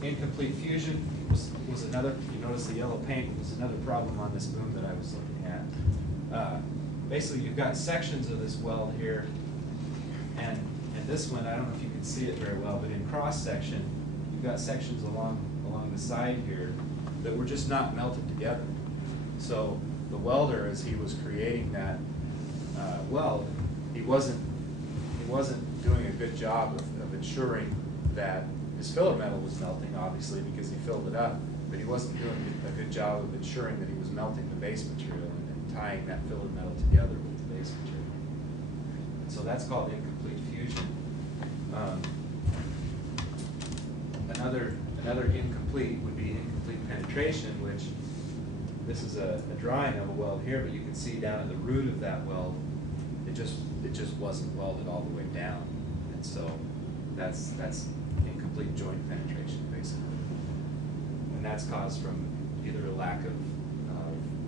Incomplete fusion was another, you notice the yellow paint was another problem on this boom that I was looking at. Basically, you've got sections of this weld here, and this one, I don't know if you can see it very well, but in cross section, you've got sections along the side here that were just not melted together. So the welder, as he was creating that weld, he wasn't doing a good job of ensuring that his filler metal was melting, obviously, because he filled it up, but he wasn't doing a good job of ensuring that he was melting the base material and tying that filler metal together with the base material. And so that's called incomplete fusion. Another incomplete would be incomplete penetration, which this is a drawing of a weld here, but you can see down at the root of that weld, it just wasn't welded all the way down, and so that's incomplete joint penetration, basically. And that's caused from either a lack of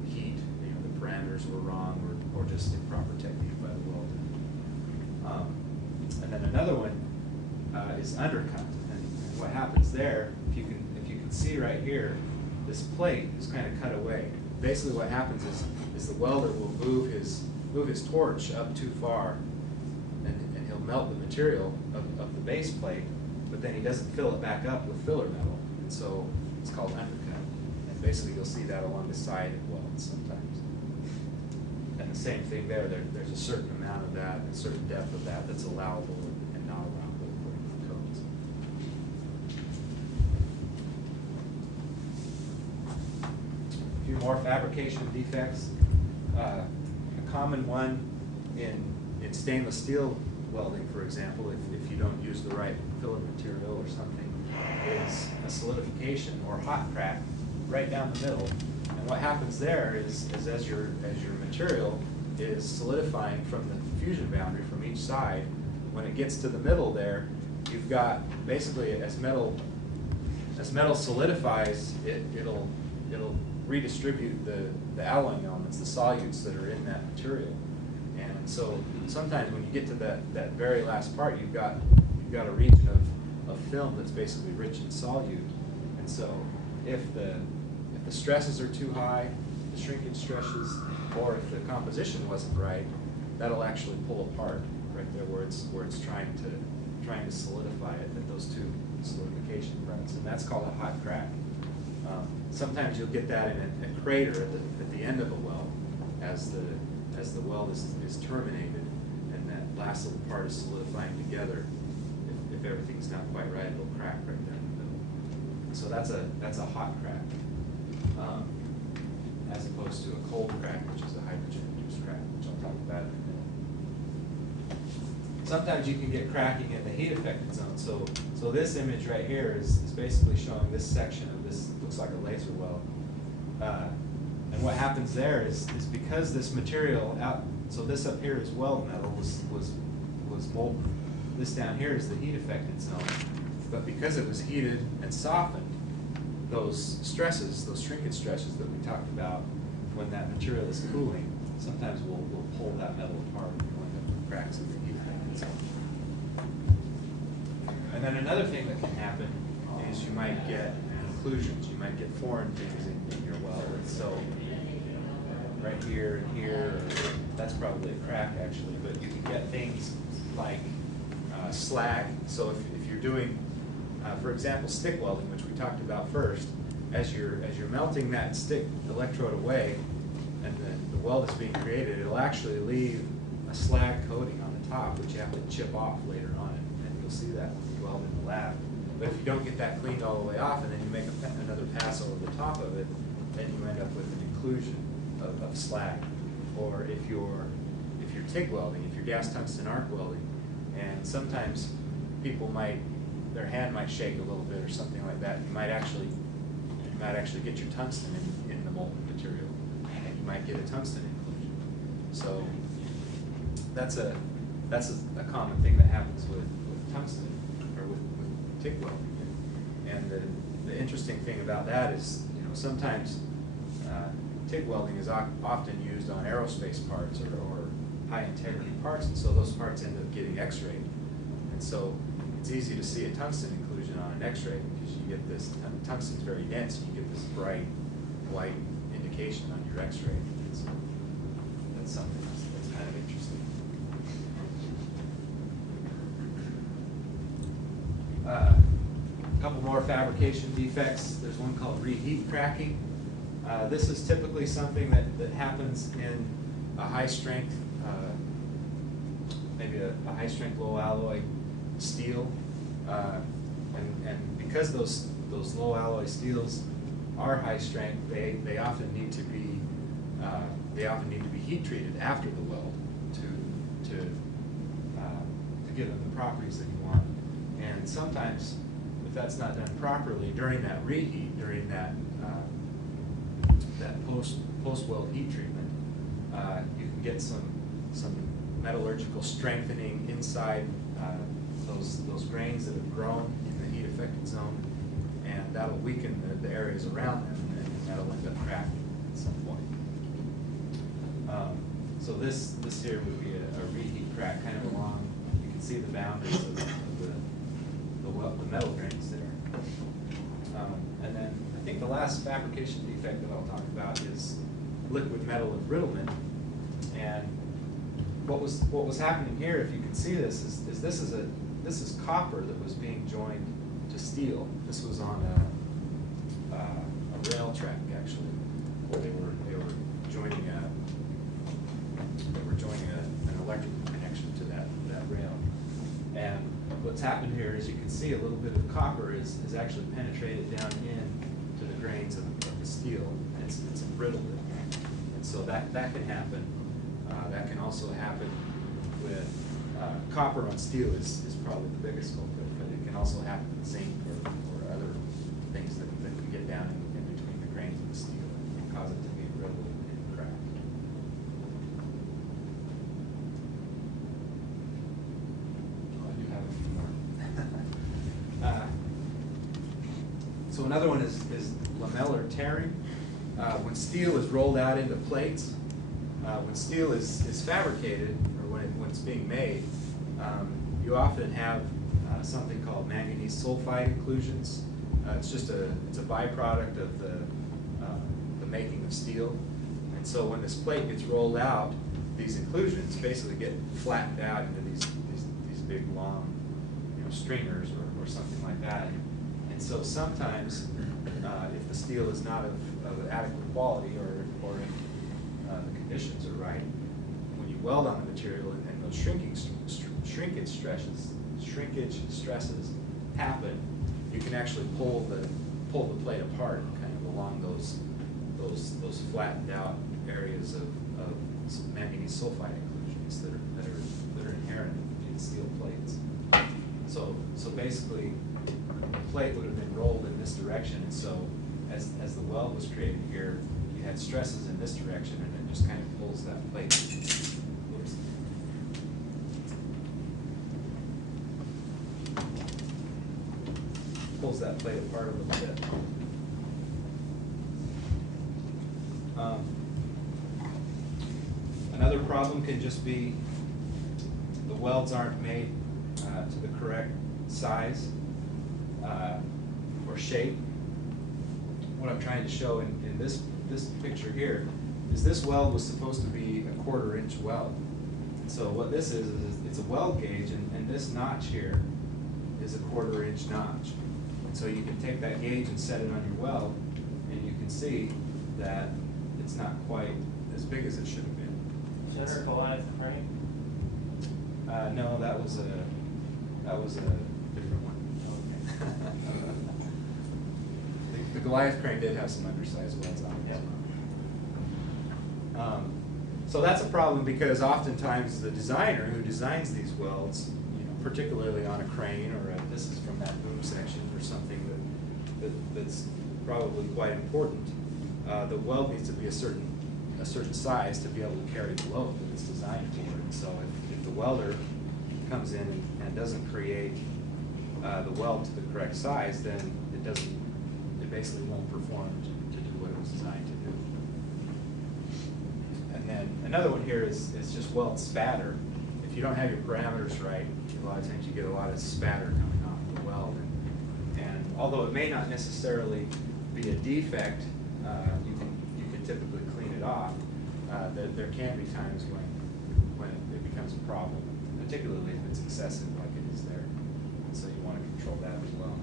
heat, you know, the parameters were wrong, or just improper technique by the welder. And then another one is undercut. And what happens there, if you can see right here, this plate is kind of cut away. Basically what happens is the welder will move his torch up too far, and he'll melt the material of the base plate, but then he doesn't fill it back up with filler metal, and so it's called undercut. And basically you'll see that along the side of welds sometimes. And the same thing there's a certain amount of that, a certain depth of that that's allowable and not allowable according to the codes. A few more fabrication defects. A common one in in stainless steel welding, for example, if you don't use the right filler material or something, is a solidification or hot crack right down the middle. And what happens there is as your material is solidifying from the fusion boundary from each side, when it gets to the middle there, you've got basically as metal solidifies, it'll redistribute the alloying elements, the solutes that are in that material. And so sometimes when you get to that very last part, you've got a region of film that's basically rich in solute. And so if the stresses are too high, the shrinkage stresses, or if the composition wasn't right, that'll actually pull apart right there where it's trying to solidify it at those two solidification fronts, and that's called a hot crack. Sometimes you'll get that in a crater at the end of a weld as the weld is terminated and that last little part is solidifying together. If everything's not quite right, it'll crack right there in the middle. So that's a hot crack, as opposed to a cold crack, which is a hydrogen-induced crack, which I'll talk about in a minute. Sometimes you can get cracking in the heat affected zone. So this image right here is basically showing this section of this, looks like a laser weld. And what happens there is because this material out, so this up here is weld metal, was molten. This down here is the heat affected zone. But because it was heated and softened, those stresses, those shrinkage stresses that we talked about when that material is cooling, sometimes we'll pull that metal apart and you'll end up with cracks in the heat affected zone. And then another thing that can happen is you might get inclusions, you might get foreign things in your weld. So right here and here, that's probably a crack actually, but you can get things like slag. So if you're doing, for example, stick welding, which we talked about first, as you're melting that stick electrode away and the weld is being created, it'll actually leave a slag coating on the top, which you have to chip off later on, and you'll see that when you weld in the lab. But if you don't get that cleaned all the way off and then you make another pass over the top of it, then you end up with an inclusion of slag. Or if you're TIG welding, if you're gas tungsten arc welding, and sometimes people their hand might shake a little bit or something like that, you might actually get your tungsten in the molten material, and you might get a tungsten inclusion. So that's a common thing that happens with tungsten or with TIG welding. And the interesting thing about that is, sometimes TIG welding is often used on aerospace parts or high integrity parts, and so those parts end up getting X-rayed. And so it's easy to see a tungsten inclusion on an X-ray because you get this, tungsten's very dense, and you get this bright white indication on your X-ray. So that's something that's kind of interesting. A couple more fabrication defects. There's one called reheat cracking. This is typically something that happens in a high strength, maybe a high strength low alloy steel, and because those low alloy steels are high strength, they often need to be heat treated after the weld to give them the properties that you want. And sometimes, if that's not done properly during that reheat, during that post-weld heat treatment, you can get some metallurgical strengthening inside those grains that have grown in the heat affected zone, and that'll weaken the areas around them, and that'll end up cracking at some point. So this here would be a reheat crack, kind of along. You can see the boundaries of the metal grains there. And then I think the last fabrication defect that I'll talk about is liquid metal embrittlement. And what was happening here, if you can see this, is this is copper that was being joined to steel. This was on a rail track actually, where they were joining an electrical connection to that rail. And what's happened here is you can see a little bit of copper is actually penetrated down in to the grains of the steel, and it's embrittled it. And so that can happen. That can also happen with copper on steel is probably the biggest culprit, but it can also happen in zinc or other things that can get down in between the grains of the steel and cause it to be brittle and cracked. Oh, I do have a few more. So another one is lamellar tearing. When steel is rolled out into plates, when steel is fabricated, or when it's being made, you often have something called manganese sulfide inclusions. It's a byproduct of the making of steel. And so when this plate gets rolled out, these inclusions basically get flattened out into these big long, stringers or something like that. And so sometimes, if the steel is not of adequate quality or if the conditions are right, when you weld on the material and those shrinkage stresses happen, you can actually pull the plate apart kind of along those flattened out areas of manganese sulfide inclusions that are inherent in steel plates. So basically, the plate would have been rolled in this direction, and so as the weld was created here, you had stresses in this direction, and it just kind of pulls that plate. Oops. Pulls that plate apart a little bit. Another problem can just be the welds aren't made to the correct size or shape. What I'm trying to show in this picture here is this weld was supposed to be a 1/4 inch weld. So what this is it's a weld gauge, and this notch here is a 1/4 inch notch. And so you can take that gauge and set it on your weld, and you can see that it's not quite as big as it should have been. Is that our Goliath crane? No, that was a different one. The Goliath crane did have some undersized welds on it. Yep. So that's a problem because oftentimes the designer who designs these welds, particularly on a crane or this is from that boom section or something that's probably quite important, the weld needs to be a certain size to be able to carry the load that it's designed for. And so if the welder comes in and doesn't create the weld to the correct size, then it basically won't perform to do what it was designed to do. And then another one here is just weld spatter. If you don't have your parameters right, a lot of times you get a lot of spatter coming off the weld. And although it may not necessarily be a defect, you can typically clean it off. There can be times when it becomes a problem, particularly if it's excessive like it is there. And so you want to control that as well.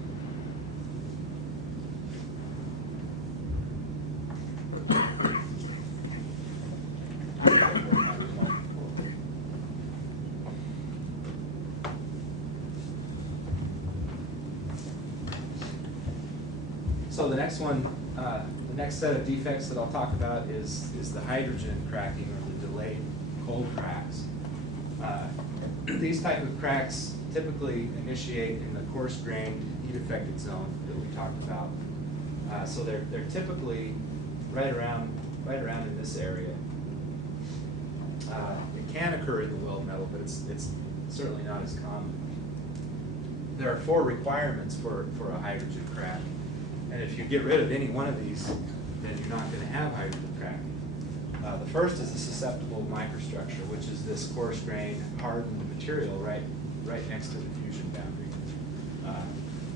So the next one, the next set of defects that I'll talk about is the hydrogen cracking or the delayed cold cracks. These type of cracks typically initiate in the coarse-grained, heat-affected zone that we talked about. So they're typically right around in this area. It can occur in the weld metal, but it's certainly not as common. There are 4 requirements for a hydrogen crack. And if you get rid of any one of these, then you're not going to have hydrogen cracking. The first is the susceptible microstructure, which is this coarse-grained, hardened material right next to the fusion boundary.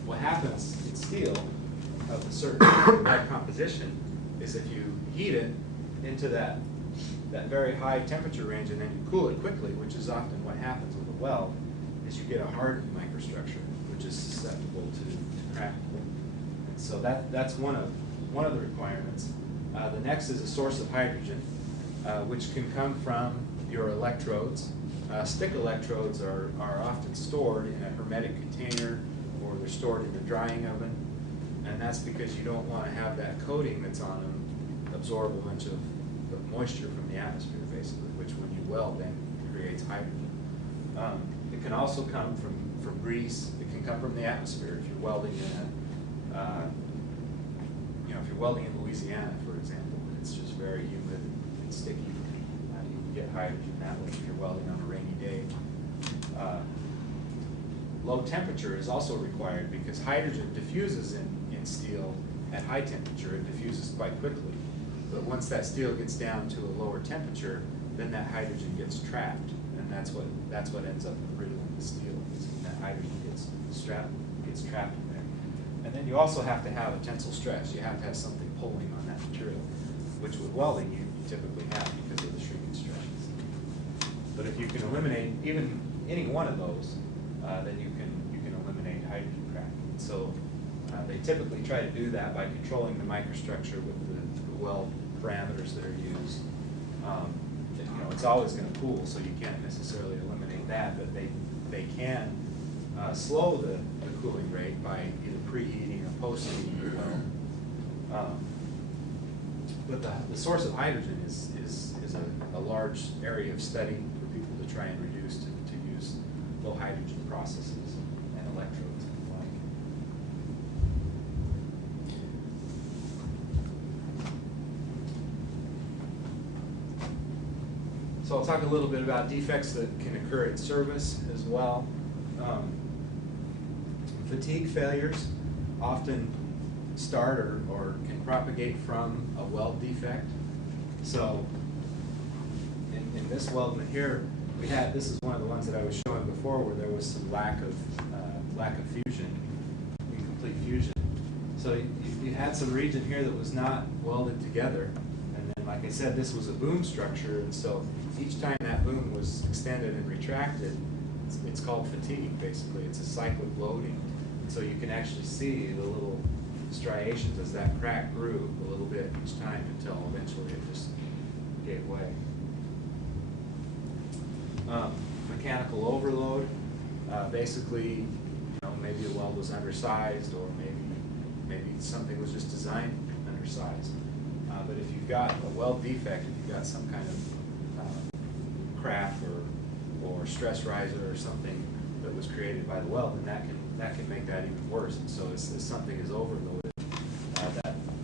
What happens in steel of a certain composition is if you heat it into that very high temperature range and then you cool it quickly, which is often what happens with a weld, is you get a hardened microstructure, which is susceptible to cracking. So that's one of the requirements. The next is a source of hydrogen, which can come from your electrodes. Stick electrodes are often stored in a hermetic container, or they're stored in a drying oven, and that's because you don't want to have that coating that's on them absorb a bunch of moisture from the atmosphere, basically, which when you weld then creates hydrogen. It can also come from grease. It can come from the atmosphere. If you're welding in if you're welding in Louisiana, for example, it's just very humid and sticky. You can get hydrogen that way if you're welding on a rainy day. Low temperature is also required because hydrogen diffuses in steel at high temperature. It diffuses quite quickly. But once that steel gets down to a lower temperature, then that hydrogen gets trapped, and that's what ends up riddling the steel. Is that hydrogen gets trapped in there. And then you also have to have a tensile stress. You have to have something pulling on that material, which with welding you typically have because of the shrinkage stresses. But if you can eliminate even any one of those, then you can eliminate hydrogen cracking. So they typically try to do that by controlling the microstructure with the weld parameters that are used. It's always going to cool, so you can't necessarily eliminate that, but they can slow the cooling rate by either preheating or post-heating the weld. But the source of hydrogen is a large area of study for people to try and reduce to use low hydrogen processes and electrodes and the like. So I'll talk a little bit about defects that can occur in service as well. Fatigue failures often start or can propagate from a weld defect. So in this weldment here, this is one of the ones that I was showing before where there was some lack of fusion, incomplete fusion. So you had some region here that was not welded together, and then like I said, this was a boom structure, and so each time that boom was extended and retracted, it's called fatigue basically. It's a cyclic loading. So you can actually see the little striations as that crack grew a little bit each time until eventually it just gave way. Mechanical overload, basically, maybe the weld was undersized, or maybe something was just designed undersized. But if you've got a weld defect, if you've got some kind of crack or stress riser or something that was created by the weld, then that can make that even worse. And so as something is overloaded,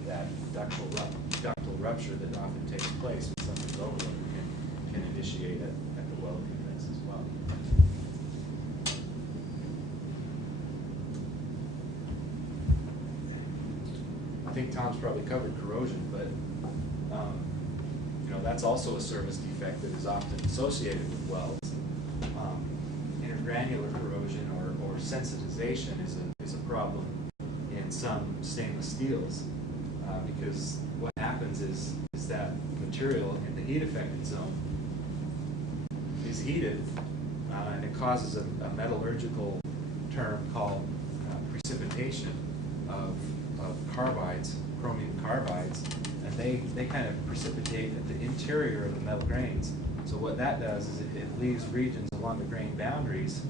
that ductile rupture that often takes place when something's overloaded can initiate at the weld defects as well. I think Tom's probably covered corrosion, but that's also a service defect that is often associated with welds. Intergranular corrosion or sensitization is a problem in some stainless steels because what happens is that material in the heat affected zone is heated and it causes a metallurgical term called precipitation of carbides, chromium carbides, and they kind of precipitate at the interior of the metal grains. So what that does is it leaves regions along the grain boundaries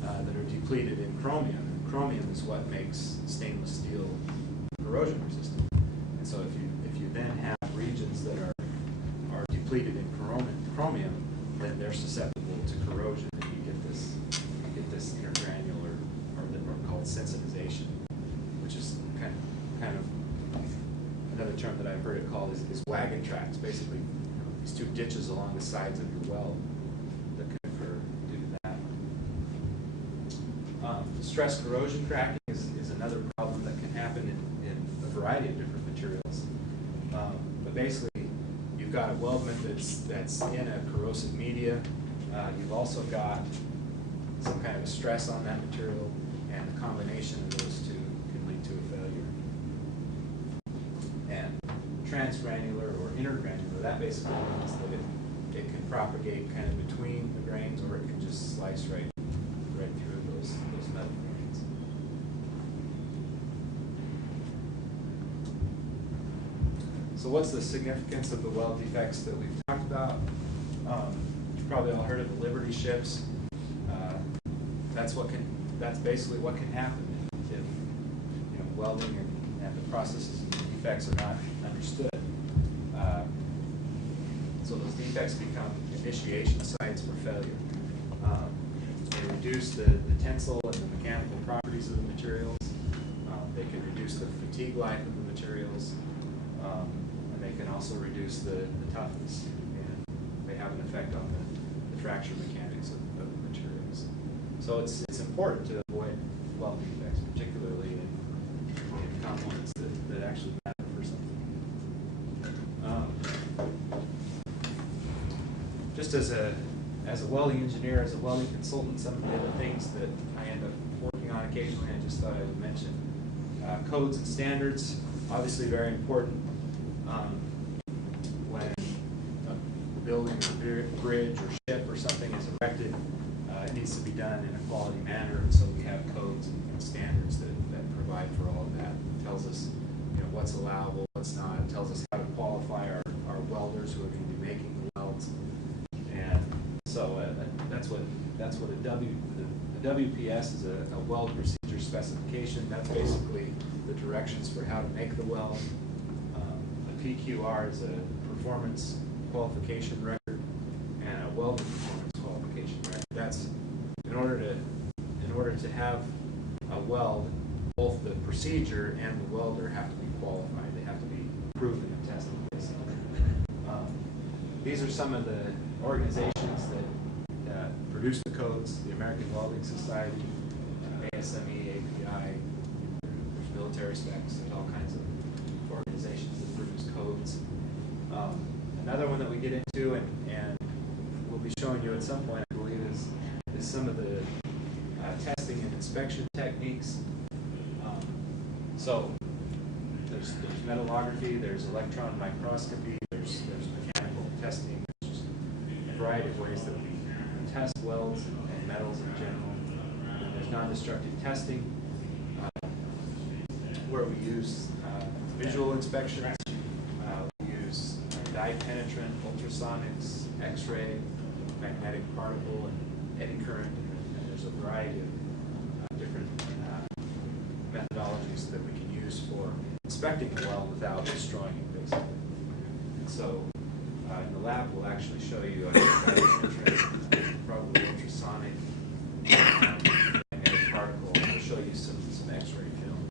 that are depleted in chromium. And chromium is what makes stainless steel corrosion resistant. And so if you then have regions that are depleted in chromium, then they're susceptible to corrosion, and you get this intergranular, or called sensitization, which is kind of another term that I've heard it called is wagon tracks. Basically, these two ditches along the sides of your weld that can occur due to that. Stress corrosion cracking is another problem that can happen in a variety of different materials. But basically, you've got a weldment that's in a corrosive media. You've also got some kind of a stress on that material, and the combination of those two can lead to a failure. And transgranular or intergranular, that basically means that it can propagate kind of between the grains, or it can just slice right through those metal grains. So what's the significance of the weld defects that we've talked about? You've probably all heard of the Liberty ships. That's basically what can happen if welding and the processes and the defects are not understood. So those defects become initiation sites for failure. they reduce the tensile and the mechanical properties of the materials. They can reduce the fatigue life of the materials, and they can also reduce the toughness. And they have an effect on the fracture mechanics of the materials. So it's important to avoid weld defects, particularly in components that actually matter for something. Just as a welding engineer, as a welding consultant, some of the other things that I end up working on occasionally, I just thought I would mention. Codes and standards, obviously very important. When a building or bridge or ship or something is erected, it needs to be done in a quality manner, and so we have codes and standards that provide for all of that. It tells us, what's allowable, what's not. It tells us how to qualify our welders who are going to be making the welds. And so that's what a WPS is, a weld procedure specification. That's basically the directions for how to make the weld. A PQR is a performance qualification record, and a weld performance qualification record. That's in order to have a weld, both the procedure and the welder have to be qualified. They have to be proven and tested, basically. These are some of the organizations that produce the codes: the American Welding Society, ASME, API, there's military specs, there's all kinds of organizations that produce codes. Another one that we get into, and we'll be showing you at some point, I believe, is some of the testing and inspection techniques. So there's metallurgy, there's electron microscopy, there's mechanical testing. There's just a variety of ways that we test welds and metals in general. And there's non-destructive testing, where we use visual inspections, we use dye penetrant, ultrasonics, X-ray, magnetic particle, and eddy current, and there's a variety of different methodologies that we can use for inspecting the weld without destroying it, basically. And so in the lab, we'll actually show you a dye penetrant, probably ultrasonic, magnetic particle, and we'll show you some X-ray film.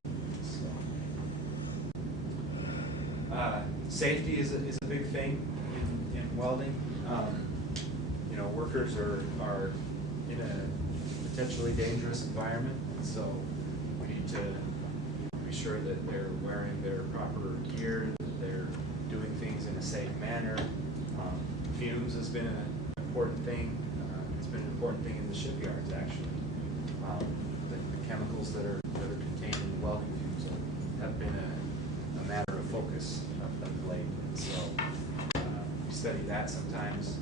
So, safety is a big thing in welding. Workers are in a potentially dangerous environment, and so we need to be sure that they're wearing their proper gear, that they're doing things in a safe manner. Fumes has been an important thing. It's been an important thing in the shipyards, actually. The chemicals that are contained in the welding fumes have been a matter of focus of late. So we study that sometimes.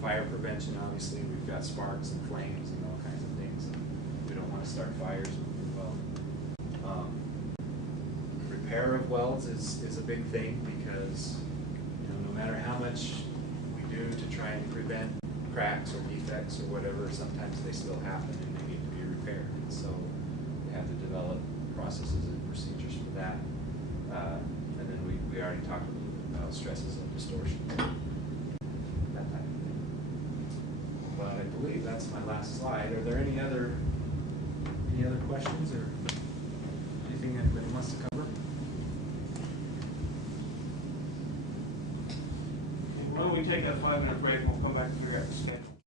Fire prevention, obviously. We've got sparks and flames and all kinds of things. And we don't want to start fires when we weld. Repair of welds is a big thing, because no matter how much we do to try and prevent cracks or defects or whatever, sometimes they still happen and they need to be repaired. And so we have to develop processes and procedures for that. And then we already talked a little bit about stresses and distortion. That type of thing. But I believe that's my last slide. Are there any other questions or anything anybody wants to cover? Why don't we take a 5-minute break and we'll come back and figure out the schedule.